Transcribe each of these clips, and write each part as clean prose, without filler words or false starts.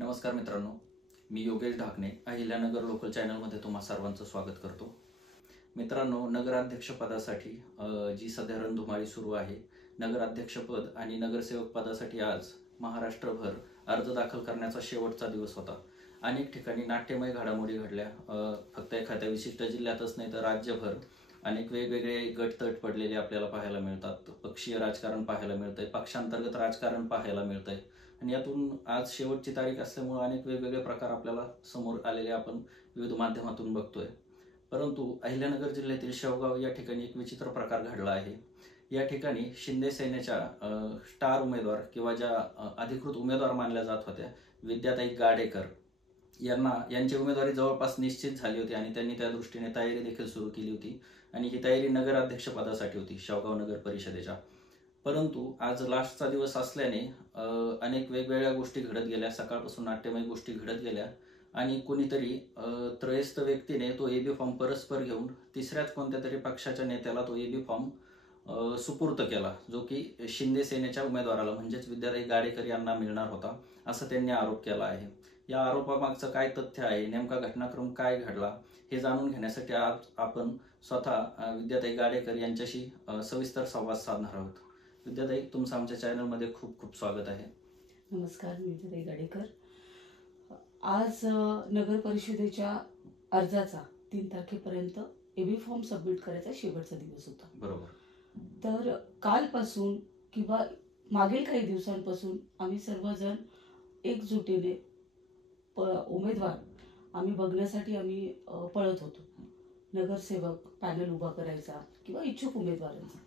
नमस्कार मित्रांनो, मी योगेश ढाकणे अहिल्यानगर लोकल चॅनलमध्ये तुम्हा सर्वांचं स्वागत करतो। मित्रांनो, नगराध्यक्षपदासाठी जी सध्या रणधुमाळी सुरू आहे, नगराध्यक्षपद आणि नगरसेवक पदासाठी आज महाराष्ट्रभर अर्ज दाखल करण्याचा शेवटचा दिवस होता। अनेक ठिकाणी नाट्यमय घडामोडी घडल्या। फक्त एखाद्या विशिष्ट जिल्ह्यातच नाही तर राज्यभर अनेक वेगवेगळे गटतट पडलेले आपल्याला पाहायला मिळतात। पक्षीय राजकारण पाहायला मिळतंय, पक्षांतर्गत राजकारण पाहायला मिळतंय आणि यातून आज शेवटची तारीख असल्यामुळे अनेक वेगवेगळे प्रकार आपल्याला समोर आलेले आपण विविध माध्यमातून बघतोय। परंतु अहिल्यानगर जिल्ह्यातील शेवगाव या ठिकाणी एक विचित्र प्रकार घडला आहे। या ठिकाणी शिंदे सेनेच्या स्टार उमेदवार किंवा ज्या अधिकृत उमेदवार मानल्या जात होत्या विद्याताई गाडेकर यांची उमेदवारी जवळपास निश्चित झाली होती आणि त्यांनी त्या दृष्टीने तयारी देखील सुरू केली होती आणि ही तयारी नगराध्यक्ष पदासाठी होती शेवगाव नगर परिषदेच्या। परंतु आज लास्टचा दिवस असल्याने अनेक वेगवेगळ्या गोष्टी घडत गेल्या। सकाळपासून नाट्यमय गोष्टी घडत गेल्या आणि कोणीतरी त्रयस्थ व्यक्तीने तो एबी फॉर्म परस्पर घेऊन तिसऱ्याच कोणत्या तरी पक्षाच्या नेत्याला तो एबी फॉर्म सुपूर्त केला, जो की शिंदे सेनेच्या उमेदवाराला म्हणजेच विद्याताई गाडेकर यांना मिळणार होता, असं त्यांनी आरोप केला आहे। या आरोपामागचं काय तथ्य आहे, नेमका घटनाक्रम काय घडला हे जाणून घेण्यासाठी आज आपण स्वतः विद्याताई गाडेकर यांच्याशी सविस्तर संवाद साधणार आहोत। विद्याताई, तुमचं आमच्या चॅनलमध्ये खूप खूप स्वागत आहे। नमस्कार, मी विद्याताई गाडेकर। आज नगर परिषदेच्या अर्जाचा 3 तारखेपर्यंत एबी फॉर्म सबमिट करायचा शेवटचा दिवस होता। बरोबर। तर कालपासून किंवा मागील काही दिवसांपासून आम्ही सर्वजण एकजुटीने उमेदवार आम्ही बघण्यासाठी आम्ही पळत होतो। नगरसेवक पॅनल उभा करायचा किंवा इच्छुक उमेदवारांचा।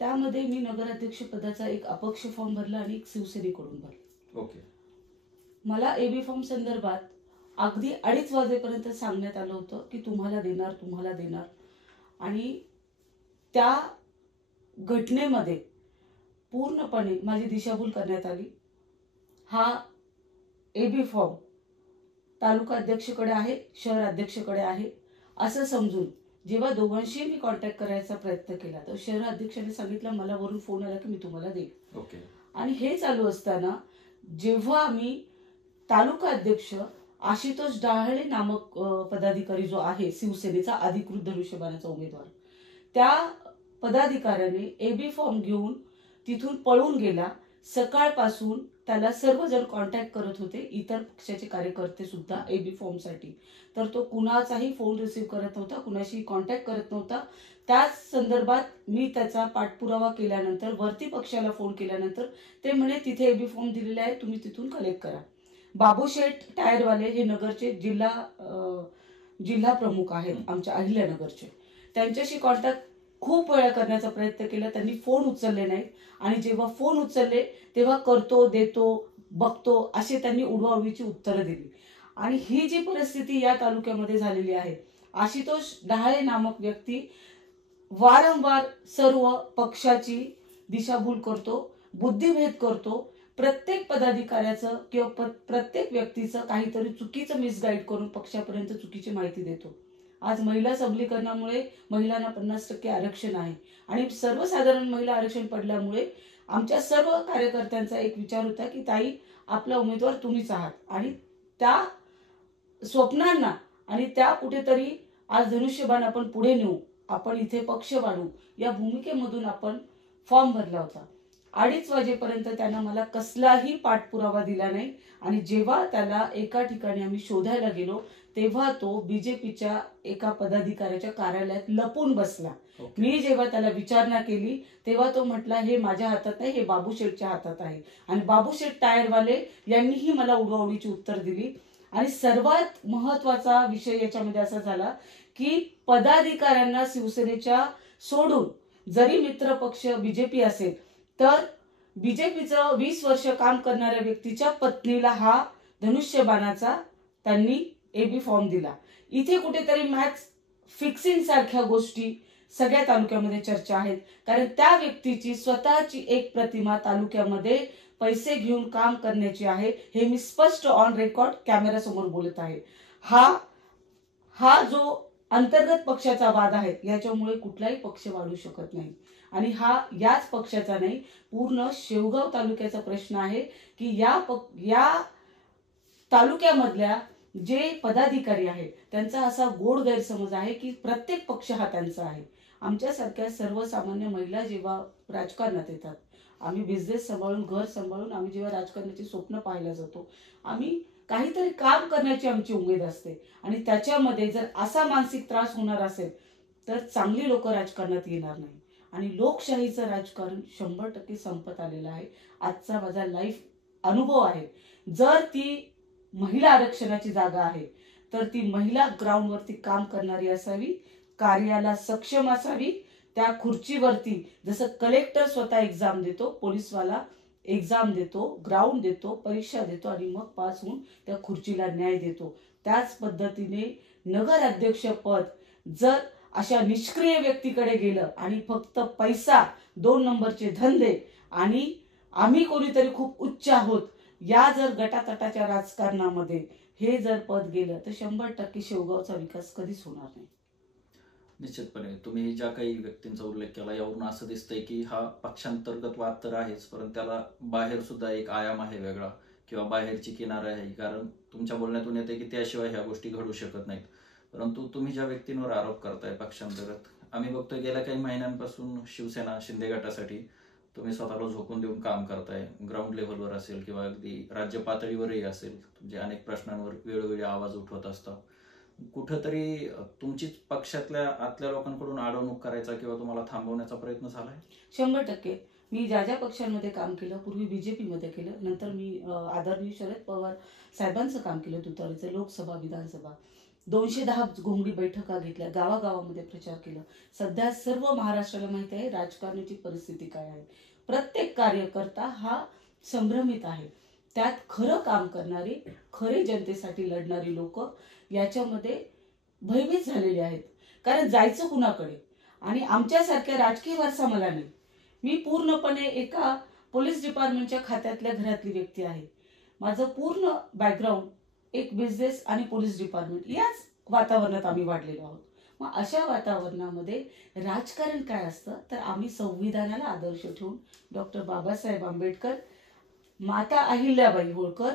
त्यामध्ये मी नगराध्यक्ष पदाचा एक अपक्ष फॉर्म भरला आणि एक शिवसेनेकडून भरला। ओके। मला एबी फॉर्म संदर्भात अगदी 2:30 वाजेपर्यंत सांगण्यात आलं होतं की तुम्हाला देणार आणि त्या घटनेमध्ये पूर्णपणे माझी दिशाभूल करण्यात आली। हा एबी फॉर्म तालुका अध्यक्षकडे आहे, शहर अध्यक्षकडे आहे असं समजून जेव्हा दोघांशी मी कॉन्टॅक्ट करायचा प्रयत्न केला तर शहर अध्यक्षाने सांगितलं मला वरून फोन आला की मी तुम्हाला देईन। ओके। आणि हे चालू असताना जेव्हा आम्ही तालुका अध्यक्ष आशुतोष डाहळे नामक पदाधिकारी जो आहे शिवसेनेचा अधिकृत धनुष्यबाणाचा उमेदवार, त्या पदाधिकाऱ्याने एबी फॉर्म घेऊन तिथून पळून गेला। सकाळपासून त्याला सर्वजण कॉन्टॅक्ट करत होते, इतर पक्षाचे कार्यकर्ते सुद्धा एबी फॉर्मसाठी, तर तो कुणाचाही फोन रिसीव्ह करत नव्हता, कुणाशी कॉन्टॅक्ट करत नव्हता। त्याच संदर्भात मी त्याचा पाठपुरावा केल्यानंतर वरती पक्षाला फोन केल्यानंतर ते म्हणे तिथे एबी फॉर्म दिलेले आहे, तुम्ही तिथून कलेक्ट करा। बाबूशेठ टायरवाले हे नगरचे जिल्हा प्रमुख आहेत आमच्या अहिल्यानगरचे, त्यांच्याशी कॉन्टॅक्ट खूप वेळा करण्याचा प्रयत्न केला, त्यांनी फोन उचलले नाहीत आणि जेव्हा फोन उचलले तेव्हा करतो, देतो, बघतो असे त्यांनी उडवाउडवीची उत्तरं दिली। आणि ही जी परिस्थिती या तालुक्यामध्ये झालेली आहे, आशुतोष डाहळे नामक व्यक्ती वारंवार सर्व पक्षाची दिशाभूल करतो, बुद्धिभेद करतो, प्रत्येक पदाधिकाऱ्याचं किंवा प्रत्येक व्यक्तीचं काहीतरी चुकीचं मिसगाईड करून पक्षापर्यंत चुकीची माहिती देतो। आज महिला सबलीकरणामुळे महिलांना 50% आरक्षण आहे आणि सर्वसाधारण महिला आरक्षण पडल्यामुळे आमच्या सर्व कार्यकर्त्यांचा एक विचार होता की ताई, आपला उमेदवार तुम्हीच आहात आणि त्या स्वप्नांना आणि त्या कुठेतरी आज धनुष्यबाण आपण पुढे नेऊ, आपण इथे पक्ष वाढू, या भूमिकेमधून आपण फॉर्म भरला होता। 2:30 वाजेपर्यंत त्यानं मला कसलाही पाठपुरावा दिला नाही आणि जेव्हा त्याला एका ठिकाणी आम्ही शोधायला गेलो तेव्हा तो बीजेपीच्या एका पदाधिकाऱ्याच्या कार्यालयात लपून बसला। मी जेव्हा त्याला विचारणा केली तेव्हा तो म्हटला हे माझ्या हातात नाही, हे बाबूशेठच्या हातात आहे आणि बाबूशेठ टायरवाले यांनीही मला उडवाउडवीची उत्तर दिली। आणि सर्वात महत्वाचा विषय याच्यामध्ये असा झाला की पदाधिकाऱ्यांना शिवसेनेच्या सोडून जरी मित्र पक्ष बीजेपी असेल तर बीजेपीचं 20 वर्ष काम करणाऱ्या व्यक्तीच्या पत्नीला हा धनुष्यबाणाचा त्यांनी एबी फॉर्म दिला। इथे कुठेतरी मॅच फिक्सिंग सारख्या गोष्टी सगळ्या तालुक्यामध्ये चर्चा आहेत, कारण त्या व्यक्तीची स्वतःची एक प्रतिमा तालुक्यामध्ये पैसे घेऊन काम करण्याची आहे, हे मी स्पष्ट ऑन रेकॉर्ड कॅमेरा समोर बोलत आहे। हा जो अंतर्गत पक्षाचा वाद आहे याच्यामुळे कुठलाही पक्ष वाढू शकत नाही आणि हा याच पक्षाचा नाही, पूर्ण शेवगाव तालुक्याचा प्रश्न आहे की या तालुक्यामधल्या जे पदाधिकारी आहेत त्यांचा असा गोड गैरसमज आहे की प्रत्येक पक्ष हा त्यांचा आहे. आमच्यासारख्या सर्वसामान्य महिला जेव्हा राजकारणात येतात, आम्ही बिझनेस सांभाळून, घर सांभाळून आम्ही जेव्हा राजकारणाची स्वप्न पाहायला जातो, आम्ही काहीतरी काम करण्याची आमची उमेद असते आणि त्याच्यामध्ये जर असा मानसिक त्रास होणार असेल तर चांगली लोक राजकारणात येणार नाही आणि लोकशाहीचं राजकारण 100% संपत आलेलं आहे. आजचा माझा लाईफ अनुभव आहे. जर ती महिला आरक्षणाची जागा आहे तर ती महिला ग्राउंडवरती काम करणारी असावी, कार्याला सक्षम असावी, त्या खुर्चीवरती जसं कलेक्टर स्वतः एक्झाम देतो, पोलीसवाला एक्झाम देतो, ग्राउंड देतो, परीक्षा देतो आणि मग पास होऊन त्या खुर्चीला न्याय देतो, त्याच पद्धतीने नगराध्यक्ष पद जर अशा निष्क्रिय व्यक्तीकडे गेलं आणि फक्त पैसा, 2 नंबरचे धंदे आणि आम्ही कोणीतरी खूप उच्च आहोत या जर गटातटाच्या राजकारणामध्ये हे जर पद गेलं तर 100% शेवगावचा विकास कधीच होणार नाही. निश्चितपणे तुम्ही ज्या काही व्यक्तींचा उल्लेख केला यावरून असं दिसतंय की हा पक्षांतर्गत वाद तर आहेच, परंतु त्याला बाहेर सुद्धा एक आयाम आहे वेगळा किंवा बाहेरची किनार आहे. कारण तुमच्या बोलण्यातून येते की त्याशिवाय ह्या गोष्टी घडू शकत नाहीत. परंतु तुम्ही ज्या व्यक्तींवर आरोप करताय पक्षांतर्गत, आम्ही बघतोय गेल्या काही महिन्यांपासून शिवसेना शिंदे गटासाठी तुम्ही स्वतःला झोकून देऊन काम करताय. ग्राउंड लेव्हलवर असेल किंवा अगदी राज्य पातळीवरही असेल, म्हणजे अनेक प्रश्नांवर वेळोवेळी आवाज उठवत असता. कुठंतरी तुमचीच पक्षातल्या आतल्या लोकांकडून अडवणूक करायचा किंवा तुम्हाला थांबवण्याचा प्रयत्न झालाय? 100% मी ज्या ज्या पक्षांमध्ये काम केलं, पूर्वी बीजेपी मध्ये केलं, नंतर मी आदरणीय शरद पवार साहेबांचं काम केलं, तुतारीचं लोकसभा, विधानसभा, 210 घोंगडी बैठका घेतल्या, गावागावामध्ये प्रचार केला. सध्या सर्व महाराष्ट्राला माहिती आहे राजकारणाची परिस्थिती काय आहे. प्रत्येक कार्यकर्ता हा संभ्रमित आहे. त्यात खरं काम करणारी, खरे जनतेसाठी लढणारी लोक याच्यामध्ये भयभीत झालेली आहेत. कारण जायचं कुणाकडे आणि आमच्यासारख्या राजकीय वारसा मला नाही. मी पूर्णपणे एका पोलीस डिपार्टमेंटच्या खात्यातल्या घरातली व्यक्ती आहे. माझं पूर्ण बॅकग्राऊंड एक बिझनेस आणि पोलीस डिपार्टमेंट याच वातावरणात आम्ही वाढलेलो आहोत. मग अशा वातावरणामध्ये राजकारण काय असतं तर आम्ही संविधानाला आदर्श ठेवून डॉक्टर बाबासाहेब आंबेडकर, माता अहिल्याबाई होळकर,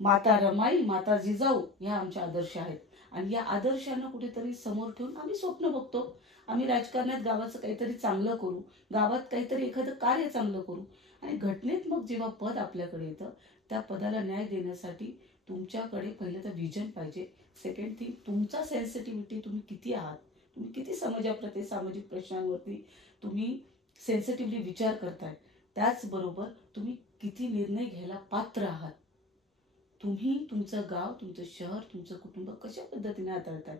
माता रमाई, माता जिजाऊ ह्या आमच्या आदर्श आहेत आणि या आदर्शांना कुठेतरी समोर ठेवून आम्ही स्वप्न बघतो. आम्ही राजकारणात गावाचं काहीतरी चांगलं करू, गावात काहीतरी एखादं कार्य चांगलं करू आणि घटनेत मग जेव्हा पद आपल्याकडे येतं त्या पदाला न्याय देण्यासाठी तुमच्याकडे पहिलं तर विजन पाहिजे. सेकंड थिंग, तुमचा सेन्सिटिव्हिटी, तुम्ही किती आहात, तुम्ही किती समाजाप्रती, सामाजिक प्रश्नांवरती तुम्ही सेन्सिटिव्हली विचार करताय. त्याचबरोबर तुम्ही किती निर्णय घ्यायला पात्र आहात. तुम्ही तुमचं गाव, तुमचं शहर, तुमचं कुटुंब कशा पद्धतीने हाताळताय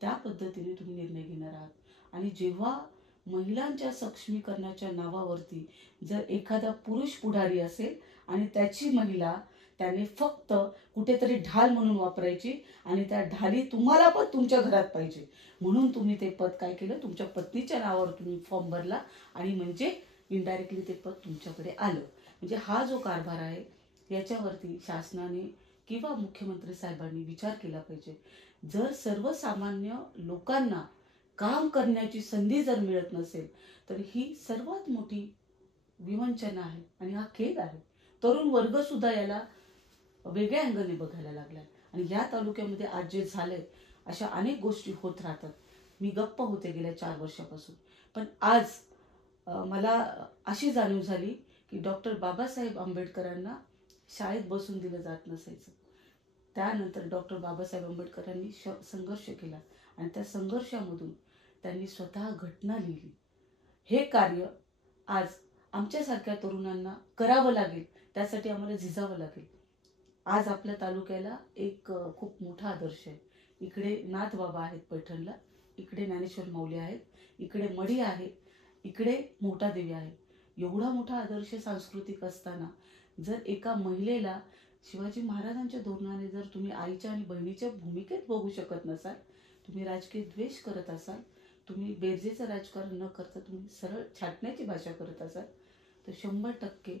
त्या पद्धतीने तुम्ही निर्णय घेणार आहात. आणि जेव्हा महिलांच्या सक्षमीकरणाच्या नावावरती जर एखादा पुरुष पुढारी असेल आणि त्याची महिला त्याने फक्त कुठेतरी ढाल म्हणून वापरायची आणि त्या ढाली तुम्हाला पण तुमच्या घरात पाहिजे म्हणून तुम्ही ते पद काय केलं, तुमच्या पत्नीच्या नावावर तुम्ही फॉर्म भरला आणि म्हणजे इनडायरेक्टली ते पद तुमच्याकडे आलं. म्हणजे हा जो कारभार आहे याच्यावरती शासनाने किंवा मुख्यमंत्री साहेबांनी विचार केला पाहिजे. जर सर्वसामान्य लोकांना काम करण्याची संधी जर मिळत नसेल तर ही सर्वात मोठी विवंचना आहे आणि हा खेद आहे. तरुण वर्ग सुद्धा याला वेगळ्या अँगलने बघायला लागलाय आणि या तालुक्यामध्ये आज जे झालंय अशा अनेक गोष्टी होत राहतात. मी गप्प होते गेल्या 4 वर्षापासून, पण आज मला अशी जाणीव झाली की डॉक्टर बाबासाहेब आंबेडकरांना शाळेत बसून दिलं जात नसायचं. त्यानंतर डॉक्टर बाबासाहेब आंबेडकरांनी संघर्ष केला आणि त्या संघर्षामधून त्यांनी स्वतः घटना लिहिली. हे कार्य आज आमच्यासारख्या तरुणांना करावं लागेल, त्यासाठी आम्हाला झिजावं लागेल. आज आपल्या तालुक्याला एक खूप मोठा आदर्श आहे. इकडे नाथ बाबा आहेत पैठणला, इकडे ज्ञानेश्वर माऊली आहेत, इकडे मढी आहे, इकडे मोठा देवी आहे. एवढा मोठा आदर्श सांस्कृतिक असताना जर एका महिलेला शिवाजी महाराजांच्या धोरणाने जर तुम्ही आईच्या आणि बहिणीच्या भूमिकेत बघू शकत नसाल, तुम्ही राजकीय द्वेष करत असाल, तुम्ही बेरजेचं राजकारण न करता तुम्ही सरळ छाटण्याची भाषा करत असाल तर 100%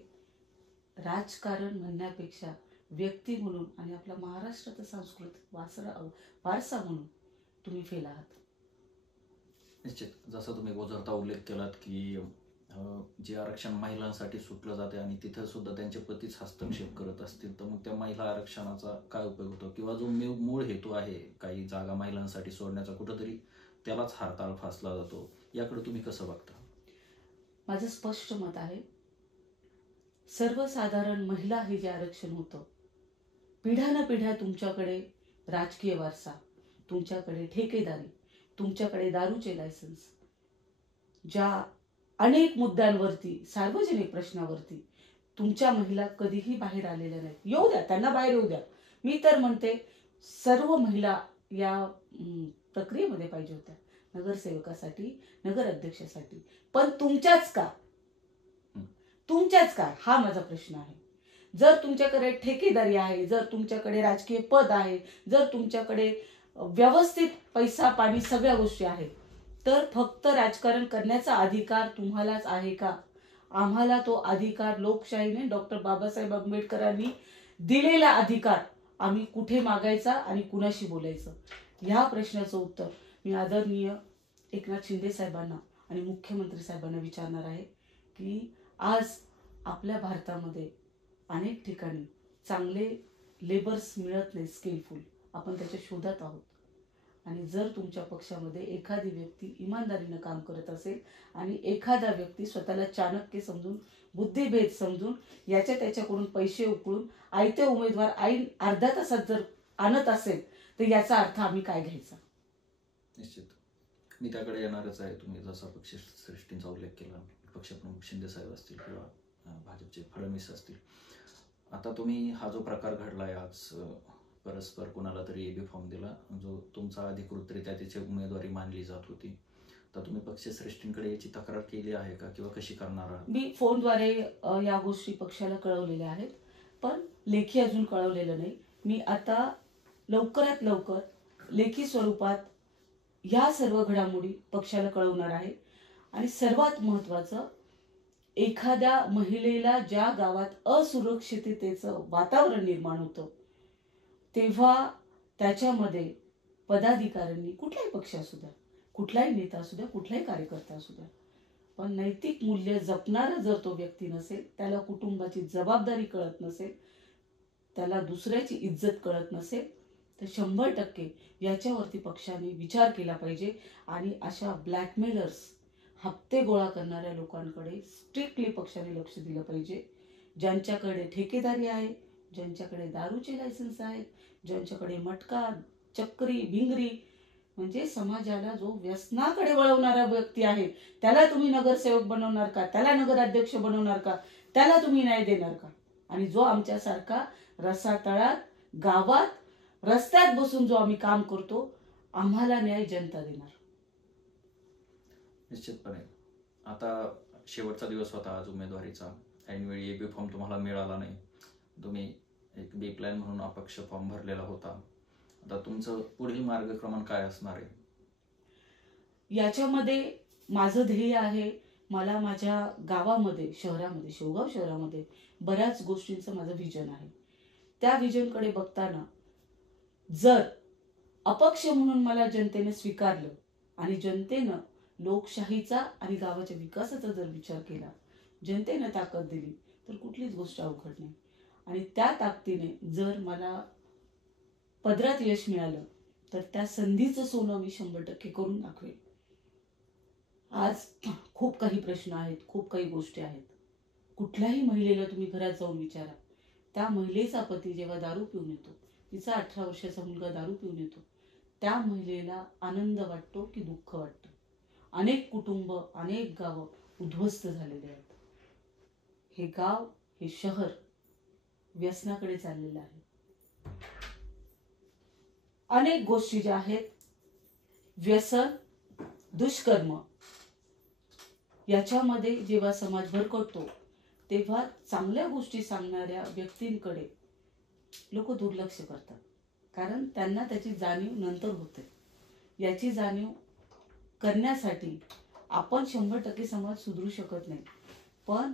राजकारण म्हणण्यापेक्षा व्यक्ती म्हणून आणि आपला महाराष्ट्राचा सांस्कृतिक वारसा म्हणून तुम्ही फेल आहात. निश्चित, जसं तुम्ही गोजरता उल्लेख केलात की जे आरक्षण महिलांसाठी सुटलं जाते आणि तिथं सुद्धा त्यांचे पतीच हस्तक्षेप करत असतील, तर मग त्या महिला आरक्षणाचा काय उपयोग होतो? किंवा जो मूळ हेतू आहे काही जागा महिलांसाठी सोडण्याचा, कुठंतरी त्यालाच हरताळ फासला जातो. याकडे तुम्ही कसं बघता? माझं स्पष्ट मत आहे, सर्वसाधारण महिला हे जे आरक्षण होतं, पिढ्यानपिढ्या तुमच्याकडे राजकीय वारसा, तुमच्याकडे ठेकेदारी, तुमच्याकडे दारूचे लायसन्स, ज्या अनेक मुद्द्यांवरती, सार्वजनिक प्रश्नावरती तुमच्या महिला कधीही बाहेर आलेल्या नाहीत. येऊ द्या, त्यांना बाहेर येऊ द्या. मी तर म्हणते सर्व महिला या प्रक्रियेमध्ये पाहिजे होत्या, नगरसेवकासाठी, नगर अध्यक्षासाठी. पण तुमच्याच का हा माझा प्रश्न आहे. जर तुमच्याकडे ठेकेदारी आहे, जर तुमच्याकडे राजकीय पद आहे, जर तुमच्याकडे व्यवस्थित पैसा पाणी सगळ्या गोष्टी आहेत, तर फक्त राजकारण करण्याचा अधिकार तुम्हालाच आहे का? आम्हाला तो अधिकार लोकशाहीने डॉक्टर बाबासाहेब आंबेडकरांनी दिलेला अधिकार आम्ही कुठे मागायचा आणि कुणाशी बोलायचं? ह्या प्रश्नाचं उत्तर मी आदरणीय एकनाथ शिंदे साहेबांना आणि मुख्यमंत्री साहेबांना विचारणार आहे की आज आपल्या भारतामध्ये अनेक ठिकाणी चांगले लेबर्स मिळत नाही, स्किलफुल. आपण त्याच्या शोधात आहोत. आणि जर तुमच्या पक्षामध्ये एखादी व्यक्ती इमानदारीनं काम करत असेल आणि एखादा व्यक्ती स्वतःला चाणक्य समजून, बुद्धिभेद समजून, याच्या त्याच्याकडून पैसे उकळून आयते उमेदवार ऐन अर्ध्या तासात जर आणत असेल, तर याचा अर्थ आम्ही काय घ्यायचा? निश्चित मी त्याकडे येणारच आहे. तुम्ही जसा पक्ष सृष्टींचा उल्लेख केला, पक्षप्रमुख शिंदे साहेब असतील किंवा भाजपचे फडणवीस असतील. आता तुम्ही हा जो प्रकार घडलाय आज, परस्पर कोणाला तरी एबी फॉर्म दिला, जो तुमचा अधिकृतरित्या त्याची उमेदवारी मानली जात होती, तर तुम्ही पक्षश्रेष्ठींकडे याची तक्रार केली आहे का किंवा कशी करणार आहात? मी फोनद्वारे या गोष्टी पक्षाला कळवलेल्या आहेत, पण लेखी अजून कळवलेलं नाही. मी आता लवकरात लवकर लेखी स्वरूपात ह्या सर्व घडामोडी पक्षाला कळवणार आहे. आणि सर्वात महत्त्वाचं, एखाद्या महिलेला ज्या गावात असुरक्षिततेचं वातावरण निर्माण होतं, तेव्हा त्याच्यामध्ये पदाधिकाऱ्यांनी, कुठलाही पक्ष असू द्या, कुठलाही नेता असू द्या, कुठलाही कार्यकर्ता असू द्या, पण नैतिक मूल्य जपणारा जर तो व्यक्ती नसेल, त्याला कुटुंबाची जबाबदारी कळत नसेल, त्याला दुसऱ्याची इज्जत कळत नसेल, तर 100% याच्यावरती पक्षाने विचार केला पाहिजे. आणि अशा ब्लॅकमेलर्स, हप्ते गोळा करणाऱ्या लोकांकडे स्ट्रिक्टली पक्षाने लक्ष दिलं पाहिजे. ज्यांच्याकडे ठेकेदारी आहे, ज्यांच्याकडे दारूचे लायसन्स आहेत, ज्यांच्याकडे मटका, चक्री, भिंगरी, म्हणजे समाजाला जो व्यसनाकडे वळवणारा व्यक्ती आहे, त्याला तुम्ही नगरसेवक बनवणार का? त्याला नगराध्यक्ष बनवणार का? त्याला तुम्ही न्याय देणार का? आणि जो आमच्यासारखा रसातळात, गावात, रस्त्यात बसून जो आम्ही काम करतो, आम्हाला न्याय जनता देणार. निश्चितपणे. आता शेवटचा दिवस होता आज उमेदवारीचा, ऐनवेळी एबी फॉर्म तुम्हाला मिळाला नाही. तुम्ही एक बी प्लॅन म्हणून अपक्ष फॉर्म भरलेला होता. आता तुमचं पुढील मार्गक्रमण काय असणार आहे? याच्यामध्ये माझं ध्येय आहे, मला माझ्या गावामध्ये, शहरामध्ये, शेवगाव शहरामध्ये बऱ्याच गोष्टींचं माझं विजन आहे. त्या विजनकडे बघताना जर अपक्ष म्हणून मला जनतेने स्वीकारलं आणि जनतेनं लोकशाहीचा आणि गावाच्या विकासाचा जर विचार केला, जनतेनं ताकद दिली, तर कुठलीच गोष्ट अवघड नाही. आणि त्या ताकदीने जर मला पदरात यश मिळालं, तर त्या संधीचं सोनं मी 100% करून दाखवेल. आज खूप काही प्रश्न आहेत, खूप काही गोष्टी आहेत. कुठल्याही महिलेला तुम्ही घरात जाऊन विचारा, त्या महिलेचा पती जेव्हा दारू पिऊन येतो, तिचा 18 वर्षाचा मुलगा दारू पिऊन येतो, त्या महिलेला आनंद वाटतो की दुःख वाटतं? अनेक कुटुंब, अनेक गावं उद्ध्वस्त झालेले आहेत. हे गाव, हे शहर व्यसनाकडे चाललेलं आहे. अनेक गोष्टी ज्या आहेत, व्यसन, दुष्कर्म, याच्यामध्ये जेव्हा समाज भरकटतो, तेव्हा चांगल्या गोष्टी सांगणाऱ्या व्यक्तींकडे लोक दुर्लक्ष करतात, कारण त्यांना त्याची जाणीव नंतर होते. याची जाणीव करण्यासाठी आपण 100% समाज सुधरू शकत नाही. पण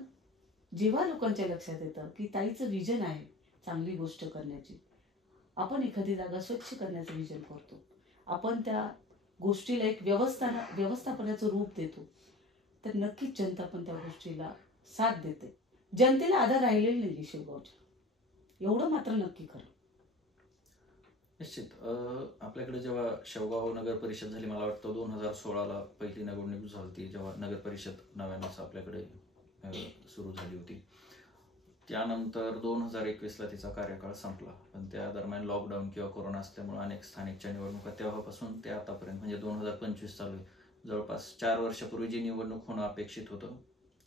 जेव्हा लोकांच्या लक्षात येतं की ताईचं विजन आहे चांगली गोष्ट करण्याची, आपण एखादी जागा स्वच्छ करण्याचं विजन करतो, आपण त्या गोष्टीला एक व्यवस्थापनाचं रूप देतो, तर नक्कीच जनता पण त्या गोष्टीला साथ देते. जनतेला आधार राहिलेला नाहीये शेवगावच्या, एवढं मात्र नक्की खरं. निश्चित. आपल्याकडे जेव्हा शेवगाव नगर परिषद झाली, मला वाटतं 2016ला पहिली निवडणूक झाली, जेव्हा नगर परिषद नव्यानेच आपल्याकडे सुरू झाली होती. त्यानंतर 2021ला तिचा कार्यकाळ संपला, पण त्या दरम्यान लॉकडाऊन किंवा कोरोना असल्यामुळे अनेक स्थानिकच्या निवडणुका तेव्हापासून ते आतापर्यंत म्हणजे 2025 चालू आहे. जवळपास 4 वर्षापूर्वी जी निवडणूक होणं अपेक्षित होतं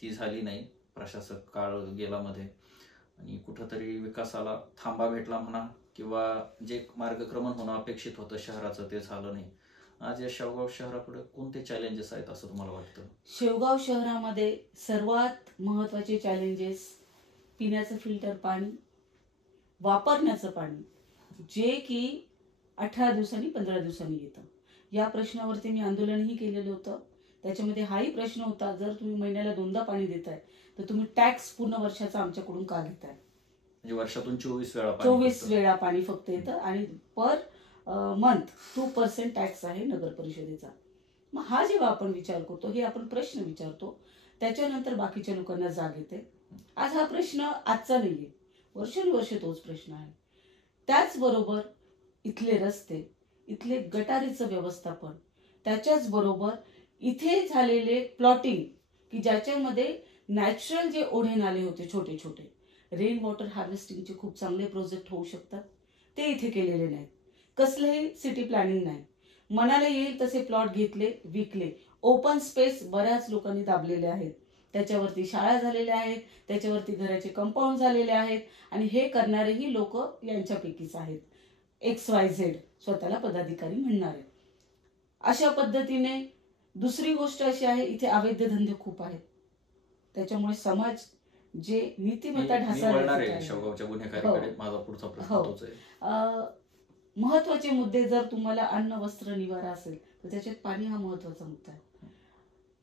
ती झाली नाही. प्रशासक काळ गेला मध्ये आणि कुठंतरी विकासाला थांबा भेटला म्हणा, किंवा जे मार्गक्रमण होणं अपेक्षित होतं शहराचं ते झालं नाही. आज या शेवगाव शहरापुढे कोणते चॅलेंजेस आहेत असं तुम्हाला वाटतं? शेवगाव शहरामध्ये सर्वात महत्त्वाचे चॅलेंजेस पिण्याचं फिल्टर पाणी, वापरण्याचं पाणी, जे की 18 दिवसांनी 15 दिवसांनी येतं. या प्रश्नावरती मी आंदोलनही केलेलं होतं. त्याच्यामध्ये हाही प्रश्न होता, जर तुम्ही महिन्याला 2दा पाणी देताय तर तुम्ही टॅक्स पूर्ण वर्षाचा आमच्याकडून का घेताय? म्हणजे वर्षातून 24 वेळा 24 वेळा पाणी फक्त येतं आणि पर मंथ 2% टॅक्स आहे नगर परिषदेचा. मग हा जेव्हा आपण विचार करतो, हे आपण प्रश्न विचारतो, त्याच्यानंतर बाकीच्या लोकांना जाग येते. आज हा प्रश्न आजचा नाहीये, वर्षानुवर्ष तोच प्रश्न आहे. त्याचबरोबर इथले रस्ते, इथले गटारीचं व्यवस्थापन, त्याच्याच बरोबर इथे झालेले प्लॉटिंग की ज्याच्यामध्ये नॅचरल जे ओढे नाले होते छोटे छोटे, रेन वॉटर हार्वेस्टिंगचे खूप चांगले प्रोजेक्ट होऊ शकतात, ते इथे केलेले नाहीत. कसलंही सिटी प्लॅनिंग नाही. मनाला येईल तसे प्लॉट घेतले, विकले. ओपन स्पेस बऱ्याच लोकांनी दाबलेले आहेत, त्याच्यावरती शाळा झालेल्या आहेत, त्याच्यावरती घराचे कंपाऊंड झालेले आहेत आणि हे करणारेही लोक यांच्यापैकीच आहेत. XYZ स्वतःला पदाधिकारी म्हणणारे. अशा पद्धतीने दुसरी गोष्ट अशी आहे, इथे अवैध धंदे खूप आहेत. त्याच्यामुळे समाज जे नीतिमत्ता ढासळते. शेवगावच्या गुन्हेगारीकडे माझा पुढचा प्रश्न तोच आहे. महत्वाचे मुद्दे, जर तुम्हाला अन्न वस्त्र निवारा असेल तर त्याच्यात पाणी हा महत्वाचा मुद्दा आहे.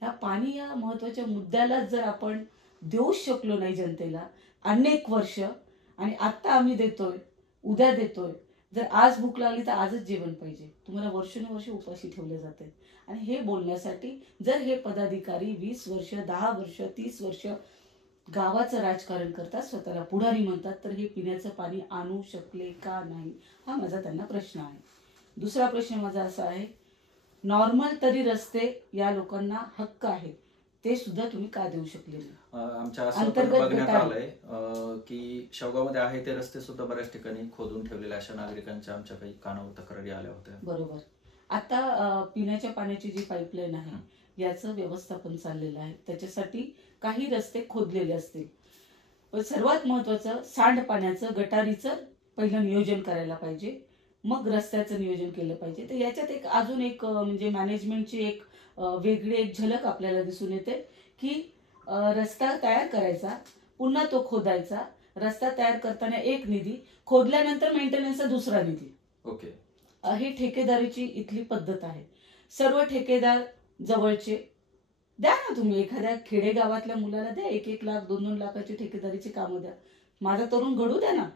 ह्या पाणी या महत्वाच्या मुद्द्याला जर आपण देऊच शकलो नाही जनतेला अनेक वर्ष, आणि आता आम्ही देतोय, उद्या देतोय, जर आज भूक लागली तर आजच जेवण पाहिजे, तुम्हाला वर्षानुवर्ष उपाशी ठेवले जाते. आणि हे बोलण्यासाठी जर हे पदाधिकारी 20 वर्ष 10 वर्ष 30 वर्ष गावाचं राजकारण करतात, स्वतःला पुढारी म्हणतात, तर हे पिण्याचं पाणी आणू शकले का नाही, हा माझा त्यांना प्रश्न आहे. दुसरा प्रश्न माझा असा आहे, नॉर्मल तरी रस्ते या लोकांना हक्क आहे, ते सुद्धा तुम्ही का देऊ शकले नाही? आमच्या असं बघण्यात आलंय की शेवगावमध्ये आहे ते रस्ते सुद्धा बऱ्याच ठिकाणी खोदून ठेवलेले, अशा नागरिकांच्या आमच्या काही कानावर तक्रारी आल्या होत्या. बरोबर. आता पिण्याच्या पाण्याची जी पाईपलाईन आहे याचं व्यवस्थापन चाललेलं आहे, त्याच्यासाठी काही रस्ते खोदलेले असतील. पण सर्वात महत्वाचं सांडपाण्याचं, गटारीचं पहिलं नियोजन करायला पाहिजे, मग रस्त्याचं नियोजन केलं पाहिजे. तर याच्यात एक अजून एक म्हणजे मॅनेजमेंटची एक वेगळी एक झलक आपल्याला दिसून येते की रस्ता तयार करायचा, पुन्हा तो खोदायचा, रस्ता तयार करताना एक निधी, खोदल्यानंतर मेंटेनन्सचा दुसरा निधी. ओके. ही ठेकेदारीची इथली पद्धत आहे. सर्व ठेकेदार जवळचे द्या ना, तुम्ही एखाद्या खेडेगावातल्या मुलाला द्या, 1-1 लाख 2-2 लाखाची ठेकेदारीची कामं द्या. माझा तरुण घडू द्या ना,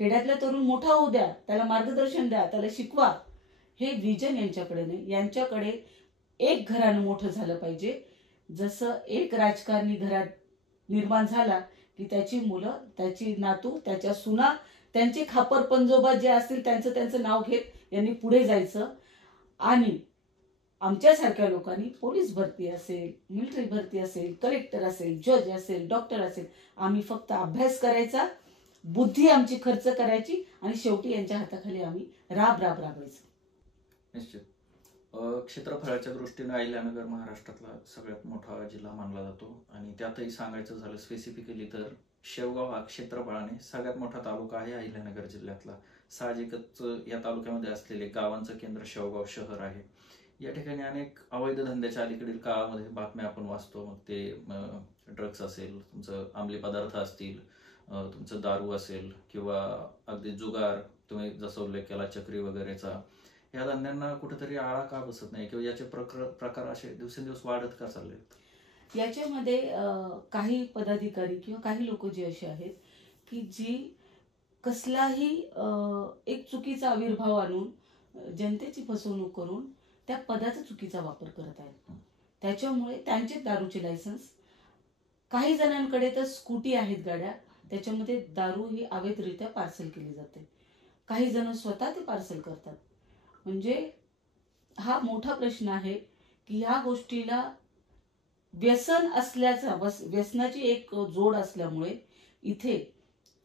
खेड्यातला तरुण मोठा होऊ द्या, त्याला मार्गदर्शन द्या, त्याला शिकवा. हे विजन यांच्याकडे नाही. यांच्याकडे एक घरानं मोठं झालं पाहिजे. जसं एक राजकारणी घरात निर्माण झाला की त्याची मुलं, त्याची नातू, त्याच्या सुना, त्यांचे खापर पंजोबा जे असतील त्यांचं नाव घेत यांनी पुढे जायचं. आणि आमच्यासारख्या लोकांनी पोलीस भरती असेल, मिलिटरी भरती असेल, कलेक्टर असेल, जज असेल, डॉक्टर असेल, आम्ही फक्त अभ्यास करायचा, बुद्धी आमची खर्च करायची आणि शेवटी यांच्या हाताखाली आम्ही राबायचं. निश्चित. क्षेत्रफळाच्या दृष्टीने अहिल्यानगर महाराष्ट्रातला सगळ्यात मोठा जिल्हा मानला जातो आणि त्यातही सांगायचं झालं स्पेसिफिकली तर शेवगाव हा क्षेत्रफळाने सगळ्यात मोठा तालुका आहे अहिल्यानगर जिल्ह्यातला. साहजिकच या तालुक्यामध्ये असलेले गावांचं केंद्र शेवगाव शहर आहे. या ठिकाणी अनेक अवैध धंद्याच्या अलीकडील काळामध्ये बातम्या आपण वाचतो. मग ते ड्रग्स असेल, तुमचं अंमली पदार्थ असतील, तुमचं दारू असेल, किंवा अगदी जुगार, तुम्ही जसं उल्लेख केला चक्री वगैरेचा, या धंद्यांना कुठेतरी आळा का बसत नाही, किंवा याचे प्रकार असे दिवसेंदिवस वाढत का चालले? याच्यामध्ये काही पदाधिकारी किंवा काही लोक जे असे आहेत की जी कसलाही एक चुकीचा आविर्भाव आणून जनतेची फसवणूक करून त्या पदाचा चुकीचा वापर करत आहेत. त्याच्यामुळे त्यांचे दारूचे लायसन्स, काही जणांकडे तर स्कूटी आहेत गाड्या, त्याच्यामध्ये दारू ही अवैधरित्या पार्सल केली जाते. काही जण स्वतः ते पार्सल करतात. म्हणजे हा मोठा प्रश्न आहे की ह्या गोष्टीला व्यसन असल्याचा, व्यसनाची एक जोड असल्यामुळे इथे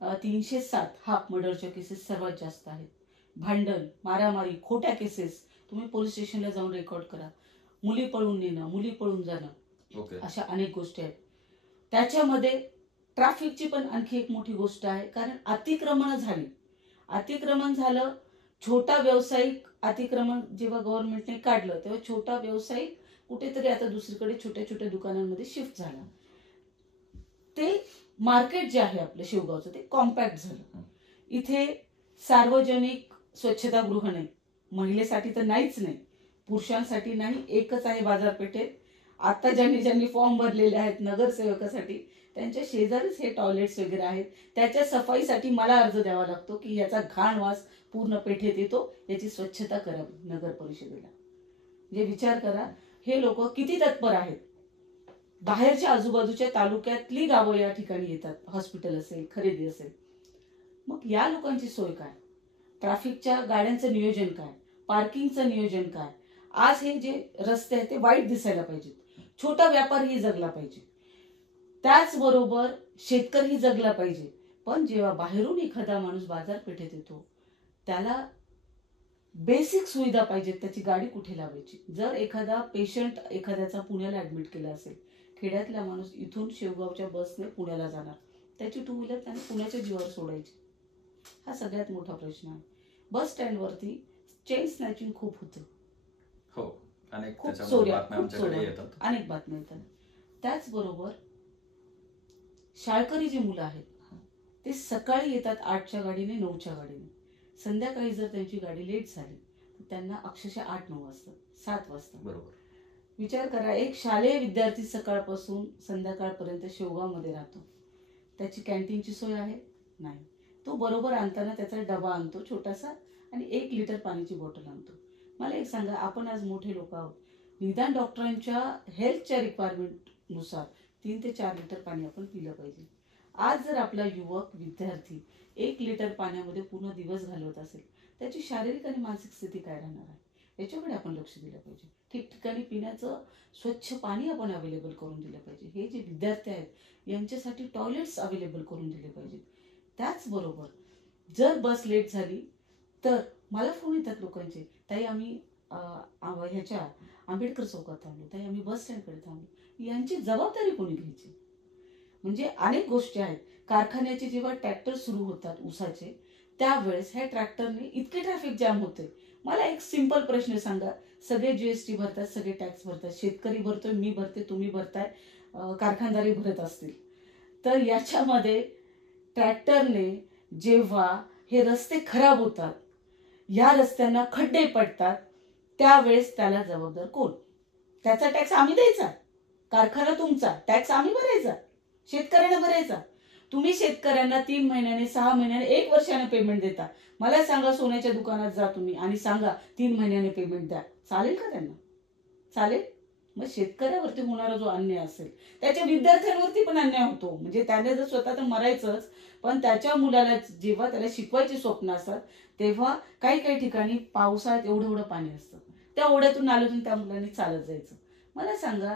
307 हाफ मर्डरच्या केसेस सर्वात जास्त आहेत. भांडण, मारामारी, खोट्या केसेस तुम्ही पोलीस स्टेशनला जाऊन रेकॉर्ड करा. मुली पळून नेणं, मुली पळून जाणं, अशा अनेक गोष्टी आहेत. त्याच्यामध्ये ट्रॅफिकची पण आणखी एक मोठी गोष्ट आहे, कारण अतिक्रमण झाली. अतिक्रमण झालं, छोटा व्यावसायिक अतिक्रमण जेव्हा गव्हर्नमेंटने काढलं तेव्हा छोटा व्यावसायिक कुठेतरी आता दुसरीकडे छोट्या छोट्या दुकानांमध्ये शिफ्ट झाला. ते मार्केट जे आहे आपलं शेवगावचं ते कॉम्पॅक्ट झालं. इथे सार्वजनिक स्वच्छतागृह नाही, महिलेसाठी तर नाहीच नाही, पुरुषांसाठी नाही, एकच आहे बाजारपेठेत. आता ज्यांनी फॉर्म भरलेले आहेत नगरसेवकासाठी त्यांच्या शेजारीच हे टॉयलेट्स वगैरे आहेत. त्याच्या सफाईसाठी मला अर्ज द्यावा लागतो की याचा घाण वास पूर्ण पेठेत येतो, याची स्वच्छता करावी नगर परिषदेला. म्हणजे विचार करा हे लोक किती तत्पर आहेत. बाहेरच्या आजूबाजूच्या तालुक्यातली गावं या ठिकाणी येतात, हॉस्पिटल असेल, खरेदी असेल. मग या लोकांची सोय काय, ट्रॅफिकच्या गाड्यांचं नियोजन काय, पार्किंगचं नियोजन काय. आज हे जे रस्ते आहेत ते वाईट दिसायला पाहिजेत, छोटा व्यापारीही जगला पाहिजे, त्याचबरोबर शेतकरीही जगला पाहिजे. पण जेव्हा बाहेरून एखादा माणूस बाजारपेठेत येतो त्याला बेसिक सुविधा पाहिजेत. त्याची गाडी कुठे लावायची. जर एखादा पेशंट एखाद्याचा पुण्याला ऍडमिट केला असेल, खेड्यातला माणूस इथून शेवगावच्या बसने पुण्याला जाणार, त्याची टू व्हीलर त्याने पुण्याच्या जीवावर सोडायची. हा सगळ्यात मोठा प्रश्न आहे. बस स्टँडवरती चेन स्नॅचिंग खूप होतं. हो, अनेक खूप त्याच्यामध्ये चोऱ्या, बातम्या खूप आमच्याकडे चोऱ्या, येतात. अनेक बातम्या येतात. त्याचबरोबर शाळकरी जी मुलं आहेत ते सकाळी येतात 8च्या गाडीने, 9च्या गाडीने. संध्याकाळी जर त्यांची गाडी लेट झाली तर त्यांना अक्षरशः 8-9 वाजतात, 7 वाजतात. बरोबर. विचार करा, एक शालेय विद्यार्थी सकाळपासून संध्याकाळपर्यंत शेवगावमध्ये राहतो, त्याची कॅन्टीनची सोय आहे? नाही. तो बरोबर आणताना त्याचा डबा आणतो छोटासा आणि 1 लिटर पाण्याची बॉटल आणतो. मला एक सांगा, आपण आज मोठे लोक आहोत, निदान डॉक्टरांच्या हेल्थच्या रिक्वायरमेंटनुसार 3 ते 4 लिटर पाणी आपण पिलं पाहिजे. आज जर आपला युवक विद्यार्थी 1 लिटर पाण्यामध्ये पूर्ण दिवस घालवत असेल, त्याची शारीरिक आणि मानसिक स्थिती काय राहणार आहे, याच्याकडे आपण लक्ष दिलं पाहिजे. ठिकठिकाणी पिण्याचं स्वच्छ पाणी आपण अवेलेबल करून दिलं पाहिजे. हे जे विद्यार्थी आहेत यांच्यासाठी टॉयलेट्स अवेलेबल करून दिले पाहिजेत. त्याचबरोबर जर बस लेट झाली तर मला फोन येतात लोकांचे, ताई आम्ही ह्याच्या आंबेडकर चौकात थांबलो, ताई आम्ही बस स्टँडकडे थांबलो. यांची जबाबदारी कोणी घ्यायची. म्हणजे अनेक गोष्टी आहेत. कारखान्याचे जेव्हा ट्रॅक्टर सुरू होतात ऊसाचे, त्यावेळेस ह्या ट्रॅक्टरने इतके ट्रॅफिक जाम होते. मला एक सिंपल प्रश्न सांगा, सगळे जीएसटी भरतात, सगळे टॅक्स भरतात, शेतकरी भरतोय, मी भरते, तुम्ही भरताय, कारखानदारी भरत असतील, तर याच्यामध्ये ट्रॅक्टरने जेव्हा हे रस्ते खराब होतात, या रस्त्यांना खड्डे पडतात, त्यावेळेस त्याला जबाबदार कोण. त्याचा टॅक्स आम्ही द्यायचा, कारखाना तुमचा, टॅक्स आम्ही भरायचा, शेतकऱ्यांना भरायचा. तुम्ही शेतकऱ्यांना 3 महिन्याने, 6 महिन्याने, 1 वर्षाने पेमेंट देता. मला सांगा, सोन्याच्या दुकानात जा तुम्ही आणि सांगा 3 महिन्याने पेमेंट द्या, चालेल का त्यांना? चालेल? मग शेतकऱ्यावरती होणारा जो अन्याय असेल, त्याच्या विद्यार्थ्यांवरती पण अन्याय होतो. म्हणजे त्याने जर स्वतः तर मरायचंच, पण त्याच्या मुलाला जेव्हा त्याला शिकवायची स्वप्न असतात तेव्हा काही काही ठिकाणी पावसाळ्यात एवढं पाणी असतं, त्या ओढ्यातून नाल्यातून त्या मुलांनी चालत जायचं. मला सांगा,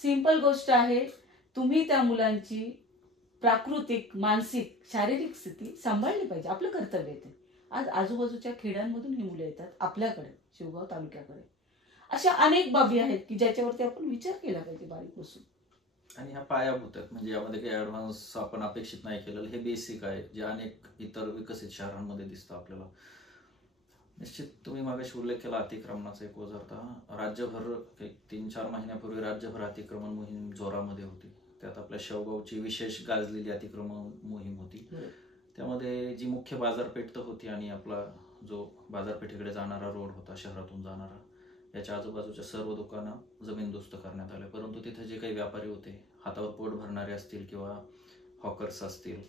सिंपल गोष्ट आहे, तुम्ही त्या मुलांची प्राकृतिक, मानसिक, शारीरिक स्थिती सांभाळली पाहिजे. आपलं कर्तव्य आहे ते. आज आजूबाजूच्या खेड्यांमधून ही मुलं येतात आपल्याकडे, शेवगाव तालुक्याकडे. अशा अनेक बाबी आहेत की ज्याच्यावरती आपण विचार केला पाहिजे बारीक बसून. आणि ह्या पायाभूत आहेत, म्हणजे यामध्ये काही ऍडव्हान्स आपण अपेक्षित नाही केलेलं, हे बेसिक आहे जे अनेक इतर विकसित शहरांमध्ये दिसतं आपल्याला. निश्चित तुम्ही मागाशी उल्लेख केला अतिक्रमणाचा, एक उदाहरण राज्यभर 3-4 महिन्यापूर्वी राज्यभर अतिक्रमण मोहीम जोरामध्ये होती. त्यात आपल्या शेवगावची विशेष गाजलेली अतिक्रमण मोहीम होती. त्यामध्ये जी मुख्य बाजारपेठ तर होती आणि आपला जो बाजारपेठेकडे जाणारा रोड होता शहरातून जाणारा, याच्या आजूबाजूच्या सर्व दुकानं जमीनदोस्त करण्यात आले. परंतु तिथे जे काही व्यापारी होते, हातावर पोट भरणारे असतील किंवा हॉकर्स असतील,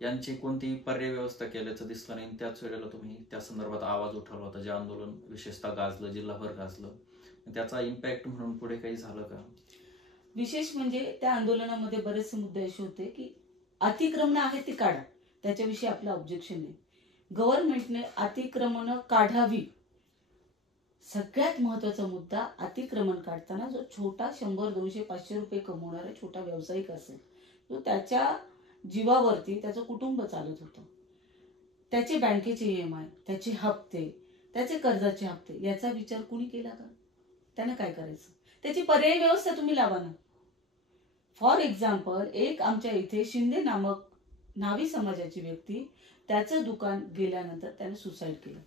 यांची कोणतीही पर्याय व्यवस्था केल्याचं दिसलं नाही. त्याच वेळेला तुम्ही त्या संदर्भात आवाज उठवला होता, जे आंदोलन विशेषतः गाजलं, जिल्हाभर गाजलं. त्याचा इम्पॅक्ट म्हणून पुढे काही झालं का? विशेष म्हणजे त्या आंदोलनामध्ये बरेचसे मुद्दे असे होते की अतिक्रमणं आहेत ती काढा, त्याच्याविषयी आपलं ऑब्जेक्शन नाही. गव्हर्नमेंटने अतिक्रमणं काढावी. सगळ्यात महत्वाचा मुद्दा, अतिक्रमण काढताना जो छोटा 100, 200, 500 रुपये कमवणारा छोटा व्यावसायिक असेल, तो त्याच्या जीवावरती त्याचं कुटुंब चालत होतं, त्याचे बँकेचे EMI, त्याचे हप्ते, त्याचे कर्जाचे हप्ते, याचा विचार कुणी केला का? त्यानं काय करायचं? त्याची पर्यायी व्यवस्था तुम्ही लावा ना. फॉर एक्झाम्पल, एक आमच्या इथे शिंदे नामक न्हावी समाजाची व्यक्ती, त्याचं दुकान गेल्यानंतर त्याने सुसाईड केलं.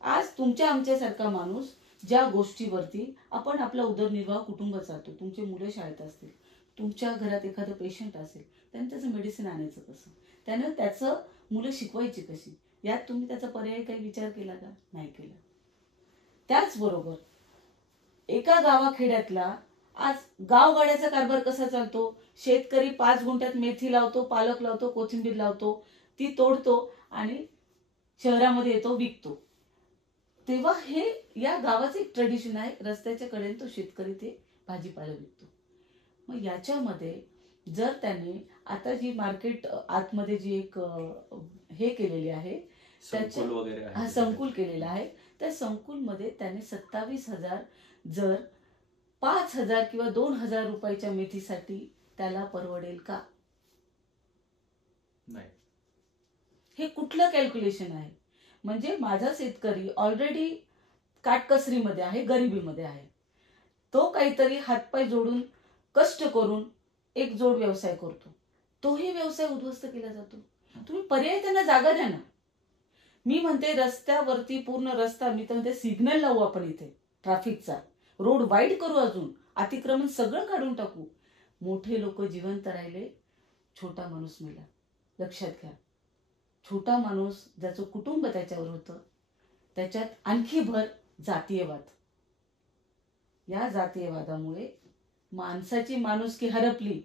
आज तुमच्या आमच्यासारखा माणूस ज्या गोष्टीवरती आपण आपला उदरनिर्वाह कुटुंब चालतो, तुमचे मुलं शाळेत असतील, तुमच्या घरात एखादं पेशंट असेल, त्यानं त्याचं मेडिसिन आणायचं कसं, त्यानं त्याचं मुलं शिकवायची कशी, यात तुम्ही त्याचा पर्याय काही विचार केला का? नाही केला. त्याचबरोबर एका गावाखेड्यातला आज गावगाड्याचा कारभार कसा चालतो? शेतकरी 5 गुंठ्यात मेथी लावतो, पालक लावतो, कोथिंबीर लावतो, ती तोडतो आणि शहरामध्ये येतो, विकतो. तेव्हा हे या गावाचं एक ट्रेडिशन आहे, रस्त्याच्या कडेने तो शेतकरी ते भाजीपाला विकतो. मग याच्यामध्ये जर त्याने आता जी मार्केट आतमध्ये जी एक हे केलेली आहे, संकुल वगैरे आहे, हा संकुल केलेला आहे, त्या संकुलमध्ये त्याने 27,000 जर 5,000 किंवा 2,000 रुपयाच्या मेथीसाठी त्याला परवडेल का? नाही. हे कुठलं कॅल्क्युलेशन आहे? म्हणजे माझा शेतकरी ऑलरेडी काटकसरीमध्ये आहे, गरिबीमध्ये आहे, तो काहीतरी हातपाय जोडून कष्ट करून एक जोड व्यवसाय करतो, तोही व्यवसाय उद्ध्वस्त केला जातो. तुम्ही पर्याय त्यांना जागा द्या ना. मी म्हणते रस्त्यावरती पूर्ण रस्ता, मी तर म्हणते सिग्नल लावू आपण इथे ट्रॅफिकचा, रोड वाईड करू, अजून अतिक्रमण सगळं काढून टाकू. मोठे लोक जिवंत राहिले, छोटा माणूस मेला. लक्षात घ्या, छोटा माणूस ज्याचं कुटुंब त्याच्यावर होतं, त्याच्यात आणखी भर जातीयवाद. या जातीयवादामुळे माणसाची माणुसकी हरपली.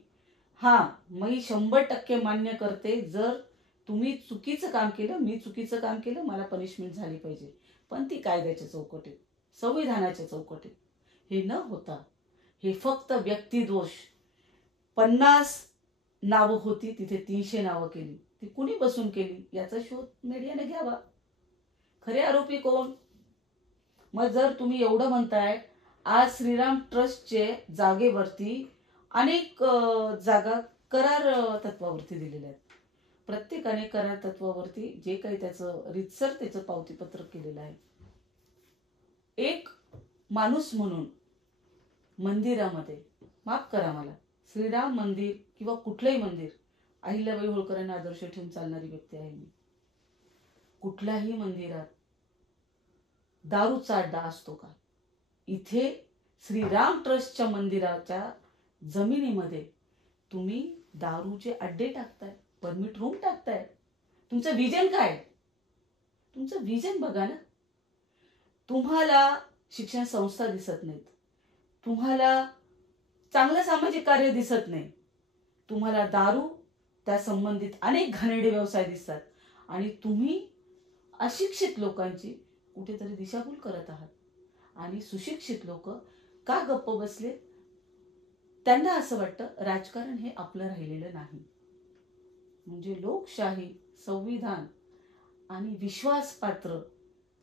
हा, मी 100% मान्य करते, जर तुम्ही चुकीचं काम केलं, मी चुकीचं काम केलं, मला पनिशमेंट झाली पाहिजे, पण ती कायद्याच्या चौकटीत, संविधानाच्या चौकटीत. हे न होता हे फक्त व्यक्तिदोष. 50 नावं होती, तिथे 300 नावं केली. ती कुणी बसून केली याचा शोध मीडियाने घ्यावा. खरे आरोपी कोण? मग जर तुम्ही एवढं म्हणताय, आज श्रीराम ट्रस्टचे जागेवरती अनेक जागा करार तत्वावरती दिलेल्या आहेत. प्रत्येकाने करार तत्वावरती जे काही त्याचं रितसर त्याचं पावतीपत्र केलेलं आहे. एक माणूस म्हणून मंदिरामध्ये, माफ करा मला, श्रीराम मंदिर किंवा कुठलंही मंदिर, अहिल्याबाई होळकरांना आदर्श ठेवून चालणारी व्यक्ती आहे मी. कुठल्याही मंदिरात दारूचा अड्डा असतो का? इथे श्रीराम ट्रस्टच्या मंदिराच्या जमिनीमध्ये तुम्ही दारूचे अड्डे टाकताय, परमिट रूम टाकताय. तुमचं विजन काय? तुमचं विजन बघा ना. तुम्हाला शिक्षण संस्था दिसत नाहीत, तुम्हाला चांगलं सामाजिक कार्य दिसत नाही, तुम्हाला दारू त्या संबंधित अनेक घाणेरडे व्यवसाय दिसतात, आणि तुम्ही अशिक्षित लोकांची कुठेतरी दिशाभूल करत आहात. आणि सुशिक्षित लोक का गप्प बसले? त्यांना असं वाटतं राजकारण हे आपलं राहिलेलं नाही. म्हणजे लोकशाही, संविधान आणि विश्वासपात्र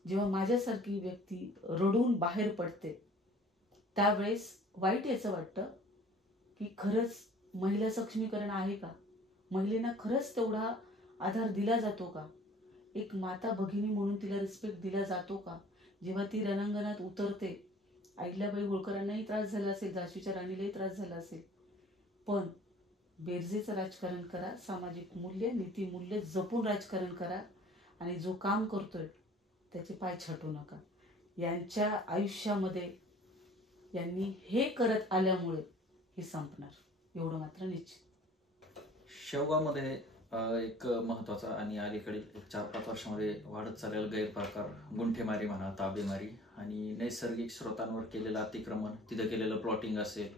जेव्हा माझ्यासारखी व्यक्ती रडून बाहेर पडते, त्यावेळेस वाईट याचं वाटतं की खरंच महिला सक्षमीकरण आहे का? महिलेला खरंच तेवढा आधार दिला जातो का? एक माता भगिनी म्हणून तिला रिस्पेक्ट दिला जातो का? जेव्हा ती रणांगणात उतरते, अहिल्याबाई होळकरांनाही त्रास झाला असेल, झाशीच्या राणीलाही त्रास झाला असेल, पण बेरजेचं राजकारण करा, सामाजिक मूल्य, नीतिमूल्य जपून राजकारण करा, आणि जो काम करतोय त्याचे पाय छाटू नका. यांच्या आयुष्यामध्ये यांनी हे करत आल्यामुळे हे संपणार, एवढं मात्र निश्चित. शेवगावमध्ये एक महत्त्वाचा आणि अलीकडील 4-5 वर्षामध्ये वाढत चाललेला गैरप्रकार, गुंठेमारी म्हणा, ताबेमारी आणि नैसर्गिक स्रोतांवर केलेलं अतिक्रमण, तिथं केलेलं प्लॉटिंग असेल,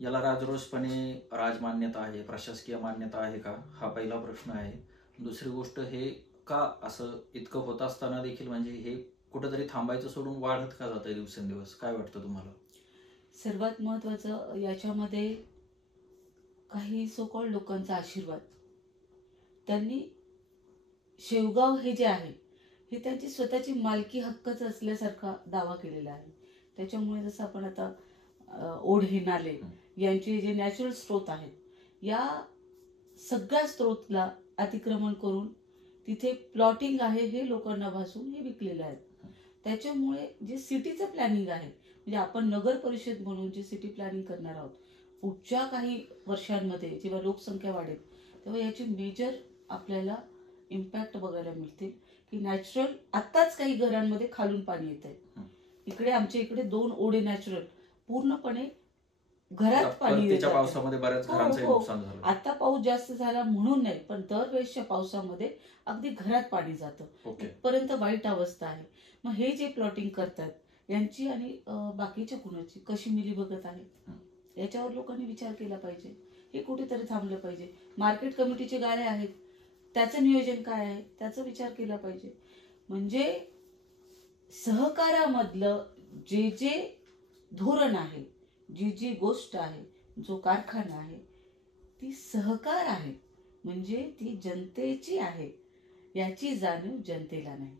याला राजरोसपणे राजमान्यता आहे, प्रशासकीय मान्यता आहे का? हा पहिला प्रश्न आहे. दुसरी गोष्ट, हे का असं इतकं होत असताना देखील, म्हणजे हे कुठेतरी थांबायचं सोडून वाढत का जात आहे दिवसेंदिवस? काय वाटतं तुम्हाला? सर्वात महत्वाचं याच्यामध्ये काही सोकॉल्ड लोकांचा आशीर्वाद. त्यांनी शेवगाव हे जे आहे हे त्यांची स्वतःची मालकी हक्कच असल्यासारखा दावा केलेला आहे. त्याच्यामुळे जसं आपण आता ओढे नाले यांचे जे नॅचरल स्रोत आहेत या सगळ्या स्रोतला अतिक्रमण करून तिथे प्लॉटिंग आहे हे लोकांना भासून हे विकलेलं आहे. त्याच्यामुळे जे सिटीचं प्लॅनिंग आहे म्हणजे आपण नगर परिषद म्हणून जे सिटी प्लॅनिंग करणार आहोत पुढच्या काही वर्षांमध्ये जेव्हा लोकसंख्या वाढेल तेव्हा याची मेजर आपल्याला इम्पॅक्ट बघायला मिळतील की नॅचरल आत्ताच काही घरांमध्ये खालून पाणी येत आहे. इकडे आमच्या इकडे 2 ओढे नॅचरल पूर्णपणे घरात पाणी येत आहे. पावसामध्ये बऱ्याच घरांचं नुकसान झालं. आता पाऊस जास्त झाला म्हणून नाही पण दरवेळेसच्या पावसामध्ये अगदी घरात पाणी जातं. इथपर्यंत वाईट अवस्था आहे. मग हे जे प्लॉटिंग करतात यांची आणि बाकीच्या कुणाची कशी मिली बघत आहे याच्यावर लोकांनी विचार केला पाहिजे. हे कुठेतरी थांबलं पाहिजे. मार्केट कमिटीचे गाळे आहेत त्याचं नियोजन काय आहे त्याचा विचार केला पाहिजे. म्हणजे सहकारामधलं जे जे धोरण आहे जी जी गोष्ट आहे जो कारखाना आहे ती सहकार आहे म्हणजे ती जनतेची आहे याची जाणीव जनतेला नाही.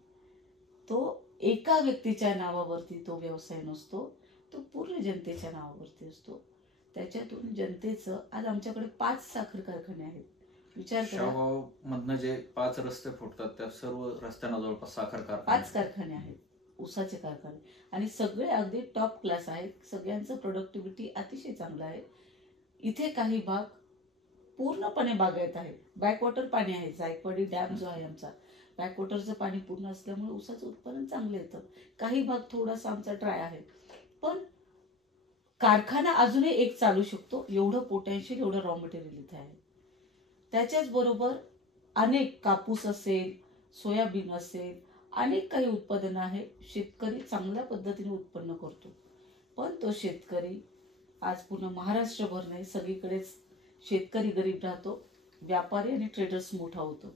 तो एका व्यक्तीच्या नावावरती तो व्यवसाय नसतो, तो पूर्ण जनतेच्या नावावरती असतो. त्याच्यातून जनतेचं आज आमच्याकडे 5 साखर कारखाने आहेत. विचार करा मधनं जे 5 रस्ते फुटतात त्या सर्व रस्त्यांना जवळपास साखर कारखाने 5 कारखाने आहेत, ऊसाचे कारखाने आणि सगळे अगदी टॉप क्लास आहेत. सगळ्यांचं प्रोडक्टिव्हिटी अतिशय चांगलं आहे. इथे काही भाग पूर्णपणे बागायत आहे. बॅकवॉटर पाणी आहे. जायकवाडी डॅम जो आहे आमचा बॅकवॉटरचं पाणी पूर्ण असल्यामुळे ऊसाचं उत्पादन चांगलं येतं. काही भाग थोडासा आमचा ड्राय आहे पण कारखाना अजूनही एक चालू शकतो एवढं पोटेन्शियल एवढं रॉ मटेरियल इथे आहे. त्याच्याच बरोबर अनेक कापूस असेल सोयाबीन असेल अनेक काही उत्पादनं आहे. शेतकरी चांगल्या पद्धतीने उत्पन्न करतो पण तो शेतकरी आज पूर्ण महाराष्ट्रभर नाही सगळीकडेच शेतकरी गरीब राहतो. व्यापारी आणि ट्रेडर्स मोठा होतो.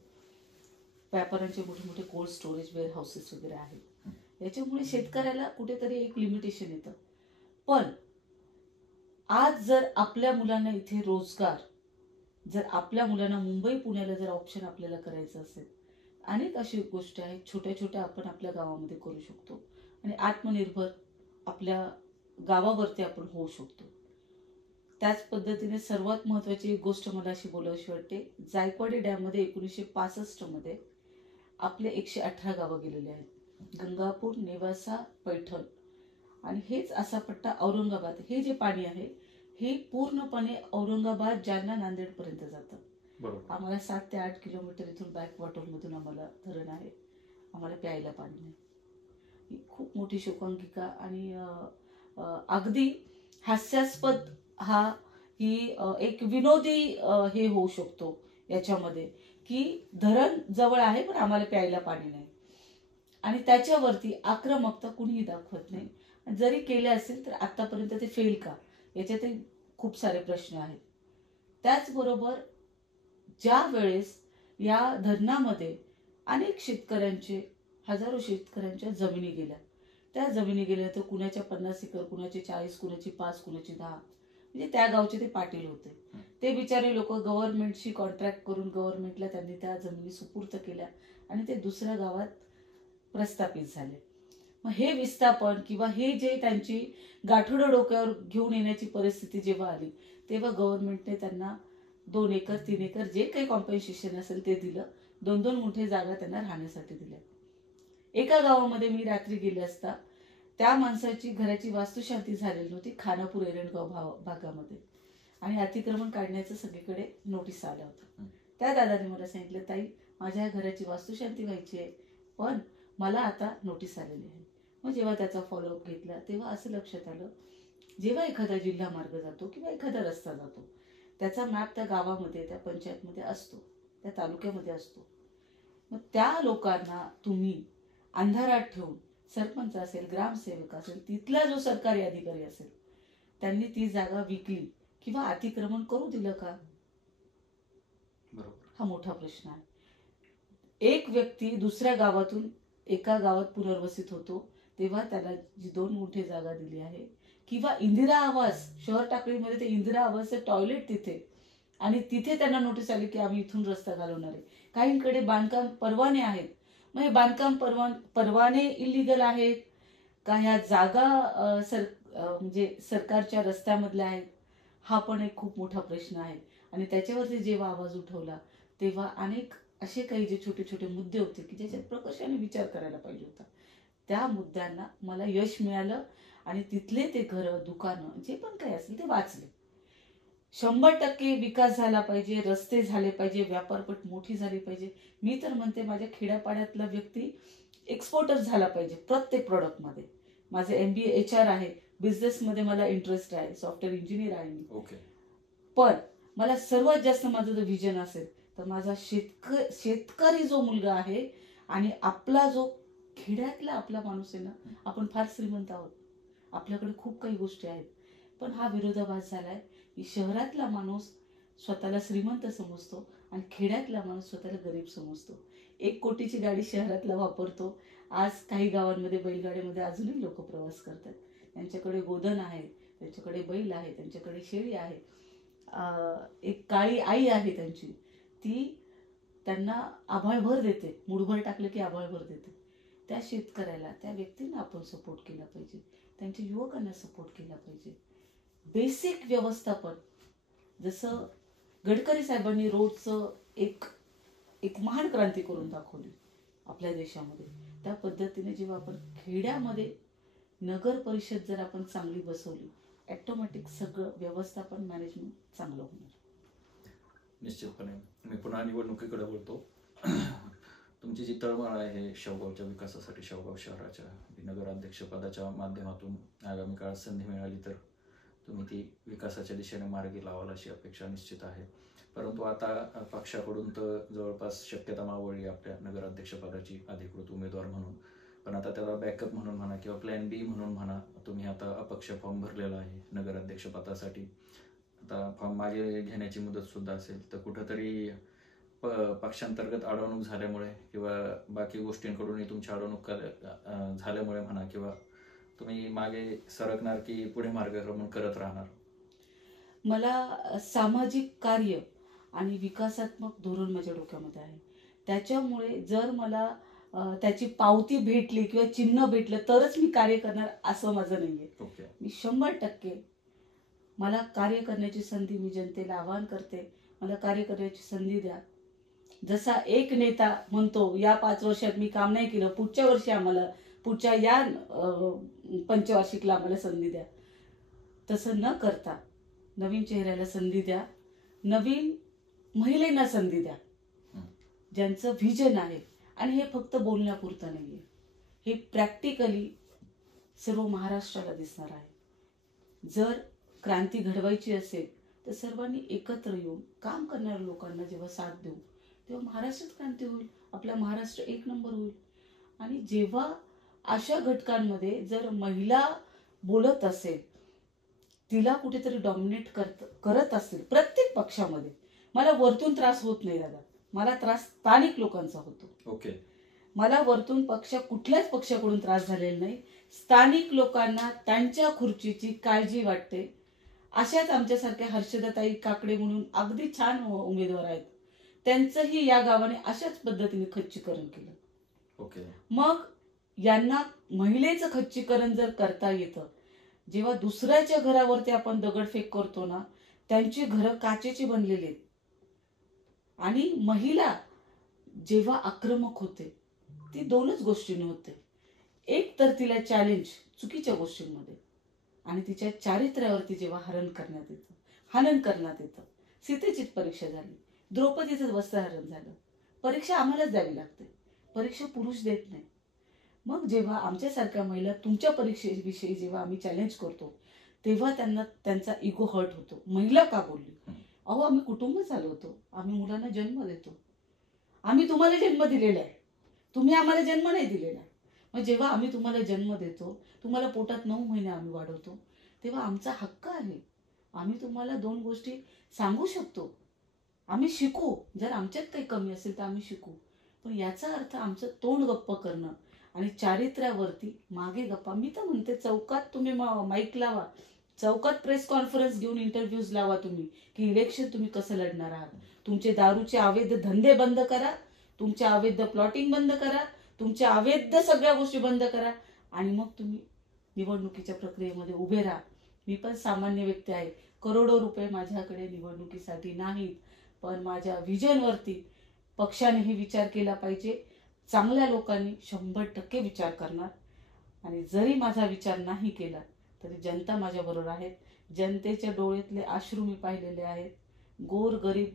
व्यापाऱ्यांचे मोठे मोठे कोल्ड स्टोरेज वेअर हाऊसेस वगैरे आहेत. याच्यामुळे शेतकऱ्याला कुठेतरी एक लिमिटेशन येतं. पण आज जर आपल्या मुलांना इथे रोजगार जर आपल्या मुलांना मुंबई पुण्याला जर ऑप्शन आपल्याला करायचं असेल अनेक अशी गोष्टी आहेत छोट्या छोट्या आपण आपल्या गावामध्ये करू शकतो आणि आत्मनिर्भर आपल्या गावावरती आपण होऊ शकतो. त्याच पद्धतीने सर्वात महत्त्वाची एक गोष्ट मला अशी बोलावीशी वाटते. जायकवाडी डॅममध्ये 1965 मध्ये आपले 118 गावं गेलेले आहेत. गंगापूर नेवासा पैठण आणि हेच असा पट्टा औरंगाबाद हे जे पाणी आहे हे पूर्णपणे औरंगाबाद जालना नांदेड पर्यंत जातं. आम्हाला 7 ते 8 किलोमीटर इथून बॅकवॉटर मधून आम्हाला धरण आहे. आम्हाला प्यायला पाणी नाही. ही खूप मोठी शोकांतिका आणि अगदी हास्यास्पद ही एक विनोदी हे होऊ शकतो याच्यामध्ये की धरण जवळ आहे पण आम्हाला प्यायला पाणी नाही आणि त्याच्यावरती आक्रमकता कुणीही दाखवत नाही. जरी केले असेल तर आतापर्यंत ते फेल का याच्यातही खूप सारे प्रश्न आहेत. त्याचबरोबर ज्या वेळेस या धरणामध्ये अनेक शेतकऱ्यांचे हजारो शेतकऱ्यांच्या जमिनी गेल्या. त्या जमिनी गेल्या तर कुणाच्या 50 एकर कुणाचे 40 कुणाची 5 कुणाची 10 म्हणजे त्या गावचे ते पाटील होते. ते बिचारे लोक गव्हर्नमेंटशी कॉन्ट्रॅक्ट करून गव्हर्नमेंटला त्यांनी त्या जमिनी सुपूर्द केल्या आणि ते दुसऱ्या गावात प्रस्थापित झाले. मग हे विस्थापन किंवा हे जे त्यांची गाठोडं डोक्यावर घेऊन येण्याची परिस्थिती जेव्हा आली तेव्हा गव्हर्नमेंटने त्यांना 2 एकर 3 एकर जे काही कॉम्पेन्सेशन असेल ते दिलं. 2-2 मोठे जागा त्यांना राहण्यासाठी दिल्या. एका गावामध्ये मी रात्री गेले असता त्या माणसाची घराची वास्तुशांती झालेली नव्हती खानापूर एरंडगाव भागामध्ये आणि अतिक्रमण काढण्याचं सगळीकडे नोटीस आलं होतं. त्या दादाने मला सांगितलं ताई माझ्या घराची वास्तुशांती व्हायची आहे पण मला आता नोटीस आलेली आहे. मग जेव्हा त्याचा फॉलोअप घेतला तेव्हा असं लक्षात आलं जेव्हा एखादा जिल्हा मार्ग जातो किंवा एखादा रस्ता जातो त्याचा मॅप त्या गावामध्ये त्या पंचायतमध्ये असतो त्या तालुक्यामध्ये असतो. मग त्या लोकांना तुम्ही अंधारात ठेवून सरपंच असेल ग्रामसेवक असेल तिथला जो सरकारी अधिकारी असेल त्यांनी ती जागा विकली किंवा अतिक्रमण करू दिलं का हा मोठा प्रश्न आहे. एक व्यक्ती दुसऱ्या गावातून एका गावात पुनर्वसित होतो तेव्हा त्याला जी 2 गुंठे जागा दिली आहे, किंवा इंदिरा आवास, शहर टाकळीमध्ये ते इंदिरा आवासचं टॉयलेट तिथे, आणि तिथे त्यांना नोटीस आली की आम्ही इथून रस्ता घालवणार आहे. काहींकडे बांधकाम परवाने आहेत, मग हे बांधकाम परवाने इलिगल आहेत का, ह्या जागा म्हणजे सरकारच्या रस्त्यामधल्या आहेत, हा पण एक खूप मोठा प्रश्न आहे. आणि त्याच्यावरती जेव्हा आवाज उठवला तेव्हा अनेक असे काही जे छोटे छोटे मुद्दे होते की ज्याच्यात प्रकर्षाने विचार करायला पाहिजे होता, त्या मुद्द्यांना मला यश मिळालं आणि तिथले ते घरं, दुकानं, जे पण काही असेल ते वाचले. 100% विकास झाला पाहिजे, रस्ते झाले पाहिजे, व्यापारपट मोठी झाली पाहिजे. मी तर म्हणते माझ्या खेड्यापाड्यातला व्यक्ती एक्सपोर्टर झाला पाहिजे प्रत्येक प्रोडक्टमध्ये. माझे MBA HR आहे, बिझनेसमध्ये मला इंटरेस्ट आहे, सॉफ्टवेअर इंजिनियर आहे मी. ओके. पण मला सर्वात जास्त माझं जर विजन असेल तर माझा शेतकरी जो मुलगा आहे आणि आपला जो खेड्यातला आपला माणूस आहे ना, आपण फार श्रीमंत आहोत, आपल्याकडे खूप काही गोष्टी आहेत, पण हा विरोधाभास झालाय की शहरातला माणूस स्वतःला श्रीमंत समजतो आणि खेड्यातला माणूस स्वतःला गरीब समजतो. 1 कोटीची गाडी शहरातला वापरतो. आज काही गावांमध्ये बैलगाडीमध्ये अजूनही लोक प्रवास करतात. त्यांच्याकडे गोधन आहे, त्यांच्याकडे बैल आहे, त्यांच्याकडे शेळी आहे, एक काळी आई आहे त्यांची, ती त्यांना आभाळभर देते, मुठभर टाकलं की आभाळभर देते. त्या शेतकऱ्याला, त्या व्यक्तींना आपण सपोर्ट केला पाहिजे, त्यांच्या युवकांना सपोर्ट केला पाहिजे. बेसिक व्यवस्थापन, जसं गडकरी साहेबांनी रोडचं एक महान क्रांती करून दाखवली आपल्या देशामध्ये, त्या पद्धतीने जेव्हा आपण खेड्यामध्ये नगर परिषद जर आपण चांगली बसवली, ऑटोमॅटिक सगळं व्यवस्थापन, मॅनेजमेंट चांगलं होणार. निश्चितपणे. मी पुन्हा निवडणुकीकडे बोलतो. तुमची जी तळमळ आहे शेवगावच्या विकासासाठी, शेवगाव शहराच्या नगराध्यक्षपदाच्या माध्यमातून आगामी काळात संधी मिळाली तर तुम्ही ती विकासाच्या दिशेने मार्गी लावाल अशी अपेक्षा निश्चित आहे. परंतु आता पक्षाकडून तर जवळपास शक्यता मावळली आपल्या नगराध्यक्षपदाची अधिकृत उमेदवार म्हणून, पण आता त्याला बॅकअप म्हणून म्हणा किंवा प्लॅन बी म्हणून म्हणा, तुम्ही आता अपक्ष फॉर्म भरलेला आहे नगराध्यक्षपदासाठी. आता फॉर्म मागे घेण्याची मुदत सुद्धा असेल, तर कुठंतरी पक्षांतर्गत अडवणूक झाल्यामुळे किंवा बाकी गोष्टींकडूनही तुमची अडवणूक झाल्यामुळे म्हणा, किंवा तुम्ही मागे सरकणार की पुढे मार्गक्रमण करत राहणार? मला सामाजिक कार्य आणि विकासात्मक धोरण माझ्या डोक्यामध्ये आहे. त्याच्यामुळे जर मला त्याची पावती भेटली किंवा चिन्ह भेटलं तरच मी कार्य करणार असं माझं नाहीये. ओके. मी 100% मला कार्य करण्याची संधी, मी जनतेला आवाहन करते, मला कार्य करण्याची संधी द्या. जसा एक नेता म्हणतो या 5 वर्षात मी काम नाही केलं, पुढच्या वर्षी आम्हाला, पुढच्या या पंचवार्षिकला आम्हाला संधी द्या, तसं न करता नवीन चेहऱ्याला संधी द्या, नवीन महिलेंना संधी द्या, ज्यांचं व्हिजन आहे. आणि हे फक्त बोलण्यापुरतं नाहीये, हे प्रॅक्टिकली सर्व महाराष्ट्राला दिसणार आहे. जर क्रांती घडवायची असेल तर सर्वांनी एकत्र येऊन काम करणाऱ्या लोकांना जेव्हा साथ देऊ तेव्हा महाराष्ट्रात क्रांती होईल, आपला महाराष्ट्र 1 नंबर होईल. आणि जेव्हा अशा घटकांमध्ये जर महिला बोलत असेल, तिला कुठेतरी डॉमिनेट करत असेल प्रत्येक पक्षामध्ये, मला वरतून त्रास होत नाही दादा, मला त्रास स्थानिक लोकांचा होतो. ओके. मला वरतून कुठल्याच पक्षाकडून त्रास झालेला नाही. स्थानिक लोकांना त्यांच्या खुर्चीची काळजी वाटते. अशाच आमच्यासारख्या हर्षदाताई काकडे म्हणून अगदी छान उमेदवार आहेत, त्यांचंही या गावाने अशाच पद्धतीने खच्चीकरण केलं. ओके. मग यांना महिलेचं खच्चीकरण जर करता येतं, जेव्हा दुसऱ्याच्या घरावरती आपण दगडफेक करतो ना, त्यांची घरं काचेची बनलेली आहेत. आणि महिला जेव्हा आक्रमक होते ती 2च गोष्टींनी होते, एक तर तिला चॅलेंज चुकीच्या गोष्टींमध्ये, आणि तिच्या चारित्र्यावरती जेव्हा हनन करण्यात येतं. सीतेचीच परीक्षा झाली, द्रौपदीचं वस्त्रहरण झालं. परीक्षा आम्हालाच द्यावी लागते, परीक्षा पुरुष देत नाही. मग जेव्हा आमच्यासारख्या महिला तुमच्या परीक्षेविषयी जेव्हा आम्ही चॅलेंज करतो तेव्हा त्यांचा इगो हर्ट होतो. महिला का बोलली? अहो, आम्ही कुटुंब चालवतो, आम्ही मुलांना जन्म देतो, आम्ही तुम्हाला जन्म दिलेला आहे, तुम्ही आम्हाला जन्म नाही दिलेला. मग जेव्हा आम्ही तुम्हाला जन्म देतो, तुम्हाला पोटात 9 महिने आम्ही वाढवतो, तेव्हा आमचा हक्क आहे, आम्ही तुम्हाला 2 गोष्टी सांगू शकतो, आम्ही शिकू, जर आमच्यात काही कमी असेल तर आम्ही शिकू. पण याचा अर्थ आमचं तोंड गप्प करणं आणि चारित्र्यावरती मागे गप्पा. मी तर म्हणते चौकात तुम्ही माईक लावा, चौकात प्रेस कॉन्फरन्स घेऊन इंटरव्ह्यूज लावा तुम्ही, की इलेक्शन तुम्ही कसं लढणार आहात. तुमचे दारूचे अवैध धंदे बंद करा, तुमचे अवैध प्लॉटिंग बंद करा, तुमच्या अवैध सगळ्या गोष्टी बंद करा आणि मग तुम्ही निवडणुकीच्या प्रक्रियेमध्ये उभे राहा. मी पण सामान्य व्यक्ती आहे, करोडो रुपये माझ्याकडे निवडणुकीसाठी नाहीत, पण माझ्या व्हिजनवरती पक्षानेही विचार केला पाहिजे. चांगल्या लोकांनी 100% विचार करणार आणि जरी माझा विचार नाही केला तरी जनता माझ्या बरोबर आहे. जनतेच्या डोळ्यातले अश्रू मी पाहिलेले आहेत. गोर गरीब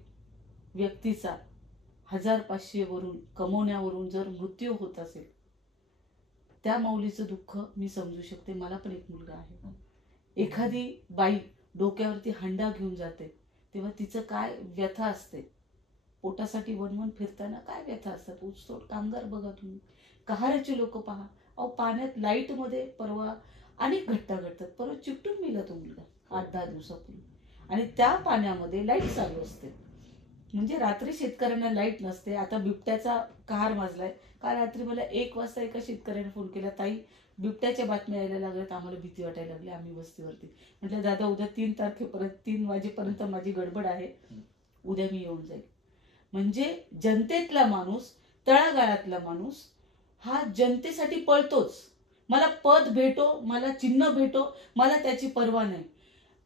व्यक्तीचा 1500 वरून कमवण्यावरून जर मृत्यू होत असेल, त्या माऊलीचं दुःख मी समजू शकते. मला पण एक मुलगा आहे. एखादी बाई डोक्यावरती हंडा घेऊन जाते तेव्हा तिचं काय व्यथा असते. पोटासाठी वनवन फिरताना काय व्यथा असतात. ऊसतोड कामगार बघा तुम्ही, कहाऱ्याचे लोक पहा. अहो पाण्यात लाईटमध्ये परवा अनेक घटना घडतात. परवा चिकटून मेला तो मुलगा 8-10 दिवसापूर्वी, आणि त्या पाण्यामध्ये लाईट चालू असते. म्हणजे रात्री शेतकऱ्यांना लाईट नसते. आता बिबट्याचा कहर माजलाय. काल रात्री मला 1 वाजता एका शेतकऱ्याने फोन केला, ताई बिबट्याच्या बातम्या यायला लागल्यात, आम्हाला भीती वाटायला लागली, आम्ही वस्तीवरती. म्हटलं दादा उद्या 3 तारखेपर्यंत 3 वाजेपर्यंत माझी गडबड आहे, उद्या मी येऊन जाईल. म्हणजे जनतेतला माणूस, तळागाळातला माणूस हा जनतेसाठी पळतोच. मला पद भेटो, मला चिन्ह भेटो, मला त्याची पर्वा नाही,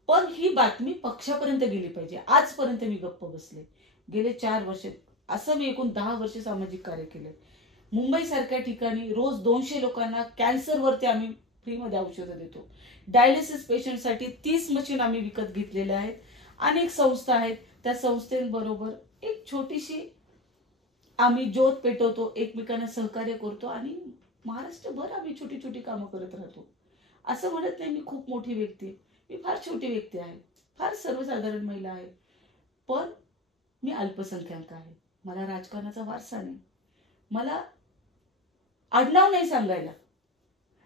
पण ही बातमी पक्षापर्यंत गेली पाहिजे. आजपर्यंत मी गप्प बसले. गेले 4 वर्ष, असं मी एकूण 10 वर्ष सामाजिक कार्य केले. मुंबई सारख्या ठिकाणी रोज 200 लोकांना कॅन्सरवरती आम्ही फ्रीमध्ये औषधं देतो. डायलिसिस पेशंटसाठी 30 मशीन आम्ही विकत घेतलेल्या आहेत. अनेक संस्था आहेत, त्या संस्थेबरोबर एक छोटीशी आम्ही ज्योत पेटवतो, एकमेकांना सहकार्य करतो आणि महाराष्ट्रभर आम्ही छोटी छोटी कामं करत राहतो. असं म्हणत नाही मी खूप मोठी व्यक्ती आहे, मी फार छोटी व्यक्ती आहे, फार सर्वसाधारण महिला आहे, पण मी अल्पसंख्याक आहे. मला राजकारणाचा वारसा नाही, मला आडनाव नाही सांगायला.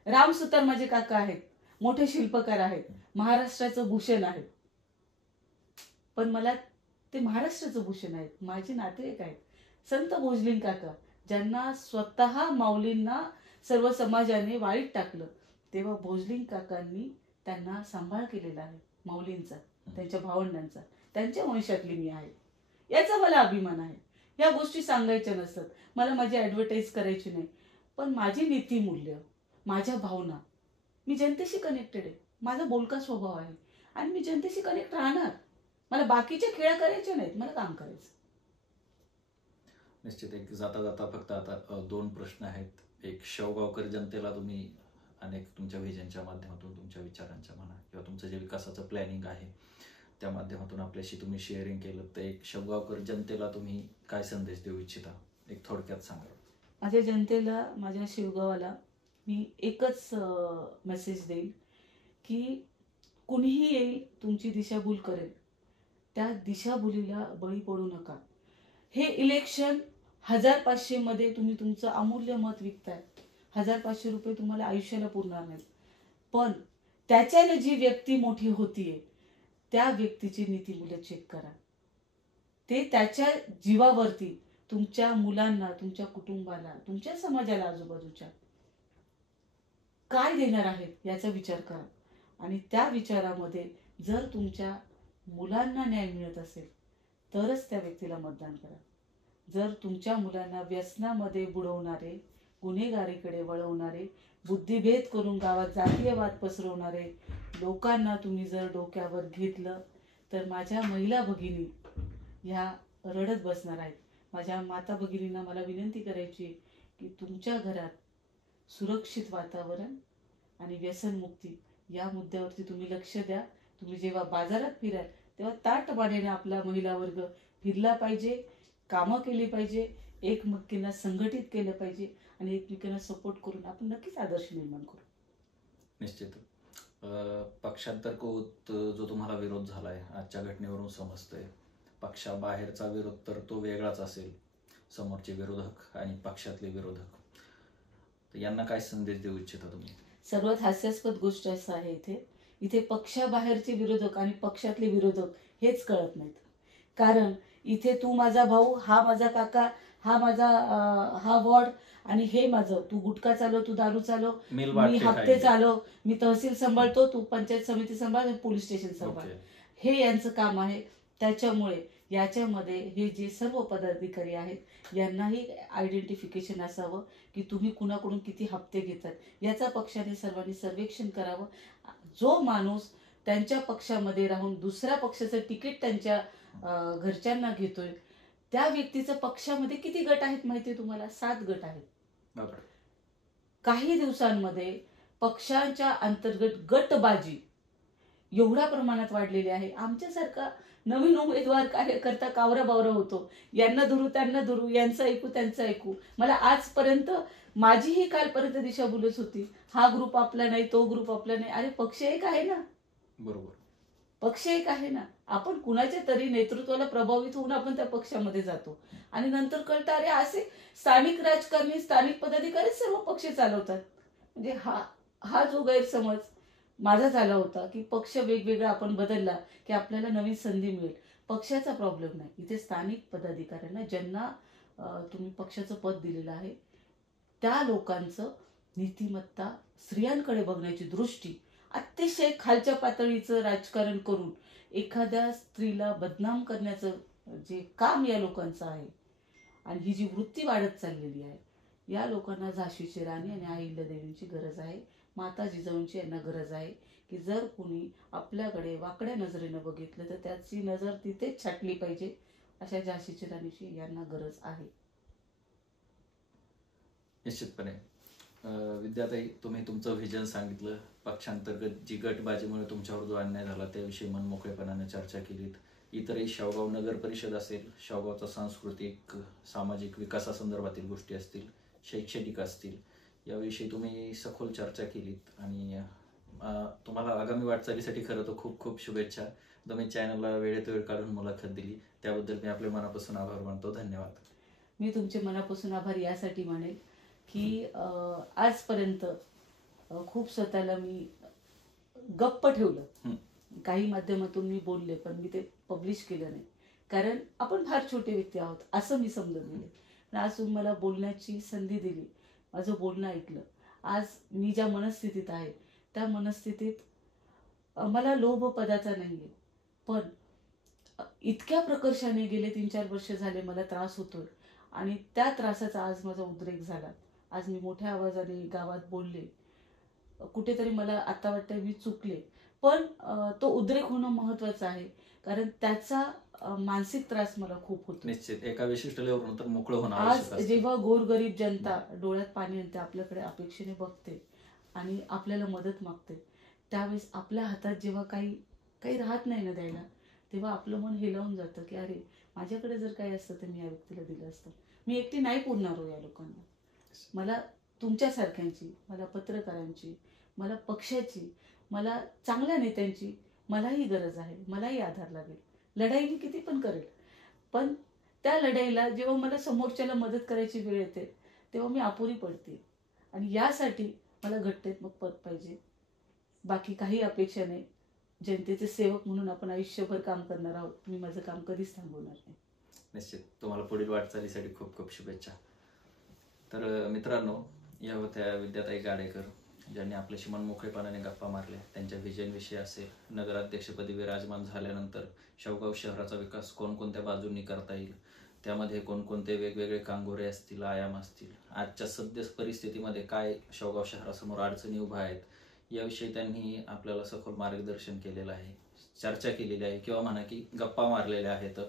राम सुतार माझे काका आहेत, मोठे शिल्पकार आहेत, महाराष्ट्राचं भूषण आहेत, पण मला ते महाराष्ट्राचं भूषण आहेत. माझे नातेवाईक आहेत संत भोजलिंग काका, ज्यांना स्वतः माऊलींना सर्व समाजाने वाईट टाकलं, तेव्हा भोजलिंग काकांनी त्यांना सांभाळ केलेला आहे माऊलींचा, त्यांच्या भावंडांचा. त्यांच्या वंशातली मी आहे, याचा मला अभिमान आहे. या गोष्टी सांगायच्या नसतात, मला माझी ॲडव्हर्टाईज करायची नाही, पण माझी नीतिमूल्य, माझ्या भावना, मी जनतेशी कनेक्टेड आहे. माझा बोलका स्वभाव आहे आणि मी जनतेशी कनेक्ट राहणार. मला बाकीचे खेळ करायचे नाहीत, मला काम करायचं. निश्चित. एक जाता जाता फक्त आता 2 प्रश्न आहेत. एक, शेवगावकर जनतेला तुम्ही अनेक तुमच्या व्हिजनच्या माध्यमातून, तुमच्या विचारांच्या म्हणा किंवा तुमचं जे विकासाचं प्लॅनिंग आहे त्या माध्यमातून आपल्याशी तुम्ही शेअरिंग केलं, तर एक शेवगावकर जनतेला तुम्ही काय संदेश देऊ इच्छिता, एक थोडक्यात सांगा. माझ्या जनतेला, माझ्या शिवगावाला मी एकच मेसेज देईल की कुणीही येईल तुमची दिशाभूल करेल, त्या दिशाभूलीला बळी पडू नका. हे इलेक्शन 1500 मध्ये तुम्ही तुमचं अमूल्य मत विकताय. 1500 रुपये तुम्हाला आयुष्याला पुरणार नाहीत, पण त्याच्याने जी व्यक्ती मोठी होतीये त्या व्यक्तीची नीतिमूल्य चेक करा. ते त्याच्या जीवावरती तुमच्या मुलांना, तुमच्या कुटुंबाला, तुमच्या समाजाला, आजूबाजूच्या काय देणार आहेत याचा विचार करा. आणि त्या विचारामध्ये जर तुमच्या मुलांना न्याय मिळत असेल तरच त्या व्यक्तीला मतदान करा. जर तुमच्या मुलांना व्यसनामध्ये बुडवणारे, गुन्हेगारीकडे वळवणारे, बुद्धिभेद करून गावात जातीयवाद पसरवणारे लोकांना तुम्ही जर डोक्यावर घेतलं तर माझ्या महिला भगिनी ह्या रडत बसणार आहेत. माझ्या माता भगिनींना मला विनंती करायची की तुमच्या घरात सुरक्षित वातावरण आणि व्यसनमुक्ती या मुद्द्यावरती तुम्ही लक्ष द्या. तुम्ही जेव्हा बाजारात फिराल तेव्हा ताटमानेने आपला महिला वर्ग फिरला पाहिजे, कामं केली पाहिजे, एकमेकींना संघटित केलं पाहिजे आणि एकमेकांना सपोर्ट करून आपण नक्कीच आदर्श निर्माण करू. निश्चित. पक्षांतर होत जो तुम्हाला विरोध झालाय आजच्या घटनेवरून समजतंय, पक्षाबाहेरचा विरोध तर तो वेगळाच असेल, समोरचे विरोधक आणि पक्षातले विरोधक, तर यांना काय संदेश देऊ इच्छिता तुम्ही? सर्वात हास्यास्पद गोष्ट असं आहे, इथे पक्षाबाहेरचे विरोधक आणि पक्षातले विरोधक हेच कळत नाहीत. कारण इथे तू माझा भाऊ, हा माझा काका, हा माझा हा वॉर्ड आणि हे माझं, तू गुटखा चालव, तू दारू चालव, मिल मी वाटते हप्ते खायला. चालव, मी तहसील सांभाळतो, तू पंचायत समिती सांभाळ, पोलीस स्टेशन सांभाळ. ओके. हे यांचं काम आहे. त्याच्यामुळे याच्यामध्ये हे जे सर्व पदाधिकारी आहेत यांनाही आयडेंटिफिकेशन असावं की तुम्ही कुणाकडून किती हप्ते घेतात, याचा पक्षाने सर्वांनी सर्वेक्षण करावं. जो माणूस त्यांच्या पक्षामध्ये राहून दुसऱ्या पक्षाचं तिकीट त्यांच्या घरच्यांना घेतोय, त्या व्यक्तीचं पक्षामध्ये किती गट आहेत माहिती आहे तुम्हाला? 7 गट आहेत. बापरे. काही दिवसांमध्ये पक्षांच्या अंतर्गत गटबाजी एवढ्या प्रमाणात वाढलेली आहे. आमच्यासारखा नवीन उमेदवार कार्यकर्ता कावरा बावरा होतो, यांना धरू त्यांना धरू, यांचं ऐकू त्यांचं ऐकू. मला आजपर्यंत माझीही कालपर्यंत दिशाभूलच होती. हा ग्रुप आपला नाही, तो ग्रुप आपला नाही. अरे पक्ष एक आहे ना, बरोबर. पक्ष एक आहे ना. आपण कुणाच्या तरी नेतृत्वाला प्रभावित होऊन आपण त्या पक्षामध्ये जातो आणि नंतर कळतं अरे असे स्थानिक राजकारणी, स्थानिक पदाधिकारी सर्व पक्ष चालवतात. म्हणजे हा जो गैरसमज माझा झाला होता की पक्ष वेगवेगळा आपण बदलला की आपल्याला नवीन संधी मिळेल. पक्षाचा प्रॉब्लेम नाही, इथे स्थानिक पदाधिकाऱ्यांना ज्यांना तुम्ही पक्षाचं पद दिलेलं आहे त्या लोकांचं नीतिमत्ता, स्त्रियांकडे बघण्याची दृष्टी, अतिशय खालच्या पातळीचं राजकारण करून एखाद्या स्त्रीला बदनाम करण्याचं जे काम या लोकांचं आहे आणि ही जी वृत्ती वाढत चाललेली आहे, या लोकांना झाशीची राणी आणि अहिल्यादेवींची गरज आहे. माता जिजाऊंची यांना गरज आहे की जर कोणी आपल्याकडे वाकड्या नजरेनं बघितलं तर त्याची नजर तिथेच छाटली पाहिजे. अशा झाशीची राणीची यांना गरज आहे. निश्चितपणे. विद्याताई, तुम्ही तुमचं व्हिजन सांगितलं. पक्षांतर्गत जी गटबाजीमुळे तुमच्यावर जो अन्याय झाला त्याविषयी मनमोकळेपणाने चर्चा केलीत. इतरही शेवगाव नगर परिषद असेल, शेवगावचा सांस्कृतिक सामाजिक विकासासंदर्भातील गोष्टी असतील, शैक्षणिक असतील, याविषयी तुम्ही सखोल चर्चा केलीत आणि तुम्हाला आगामी वाटचालीसाठी खरं तर खूप खूप शुभेच्छा. तुम्ही चॅनलला वेळेत वेळ काढून मुलाखत दिली त्याबद्दल मी आपले मनापासून आभार मानतो. धन्यवाद. मी तुमचे मनापासून आभार यासाठी मानेल की आजपर्यंत खूप स्वतःला मी गप्प ठेवलं. काही माध्यमातून मी बोलले पण मी ते पब्लिश केलं नाही, कारण आपण फार छोटे व्यक्ती आहोत असं मी समजून गेले. पण आज तुम्ही मला बोलण्याची संधी दिली, माझं बोलणं ऐकलं. आज मी ज्या मनस्थितीत आहे त्या मनस्थितीत मला लोभ पदाचा नाही आहे, पण इतक्या प्रकर्षाने गेले 3-4 वर्ष झाले मला त्रास होतोय आणि त्या त्रासाचा आज माझा उद्रेक झाला. आज मी मोठ्या आवाजाने गावात बोलले. कुठेतरी मला आता वाटतं मी चुकले, पण तो उद्रेक होणं महत्वाचं आहे, कारण त्याचा मानसिक त्रास मला खूप होतो. निश्चित एका विशिष्ट लेवलवर तर मोकळं होणं आज आवश्यक असतं. जेव्हा गोरगरीब जनता डोळ्यात पाणी आणते, आपल्याकडे अपेक्षेने बघते आणि आपल्याला मदत मागते, त्यावेळेस आपल्या हातात जेव्हा काही राहत नाही ना द्यायला, तेव्हा आपलं मन हेलावून जातं की अरे माझ्याकडे जर काही असतं तर मी या व्यक्तीला दिलं असतं. मी एकटी नाही पुरणार हो या लोकांना. मला तुमच्यासारख्यांची, मला पत्रकारांची, मला पक्षाची, मला चांगल्या नेत्यांची मलाही गरज आहे. मलाही आधार लागेल. लढाई मी किती पण करेल, पण त्या लढाईला जेव्हा मला समोरच्याला मदत करायची वेळ येते तेव्हा मी अपुरी पडते आणि यासाठी मला घट्टेत मग पद पाहिजे. बाकी काही अपेक्षा नाही. जनतेचे सेवक म्हणून आपण आयुष्यभर काम करणार आहोत. मी माझं काम कधीच थांबवणार नाही. निश्चित. तुम्हाला पुढील वाटचालीसाठी खूप खूप शुभेच्छा. तर मित्रांनो, या होत्या विद्याताई गाडेकर, ज्यांनी आपल्याशी मनमोकळेपणाने गप्पा मारल्या. त्यांच्या व्हिजनविषयी असेल, नगराध्यक्षपदी विराजमान झाल्यानंतर शेवगाव शहराचा विकास कोणकोणत्या बाजूंनी करता येईल, त्यामध्ये कोणकोणते वेगवेगळे कांगोरे असतील, आयाम असतील, आजच्या सद्य परिस्थितीमध्ये काय शेवगाव शहरासमोर अडचणी उभ्या आहेत, याविषयी त्यांनी आपल्याला सखोल मार्गदर्शन केलेलं आहे, चर्चा केलेली आहे किंवा म्हणा की गप्पा मारलेल्या आहेत.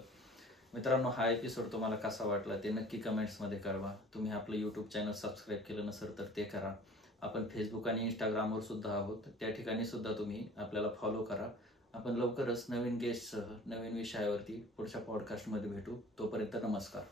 मित्रांनो, हा एपिसोड तुम्हाला कसा वाटला ते नक्की कमेंट्समध्ये कळवा. तुम्ही आपलं यूट्यूब चॅनल सबस्क्राईब केलं नसेल तर ते करा. आपण फेसबुक आणि इंस्टाग्रामवर सुद्धा आहोत, त्या ठिकाणी सुद्धा तुम्ही आपल्याला फॉलो करा. आपण लवकरच नवीन गेस्टसह नवीन विषयावरती पुढच्या पॉडकास्टमध्ये भेटू. तोपर्यंत नमस्कार.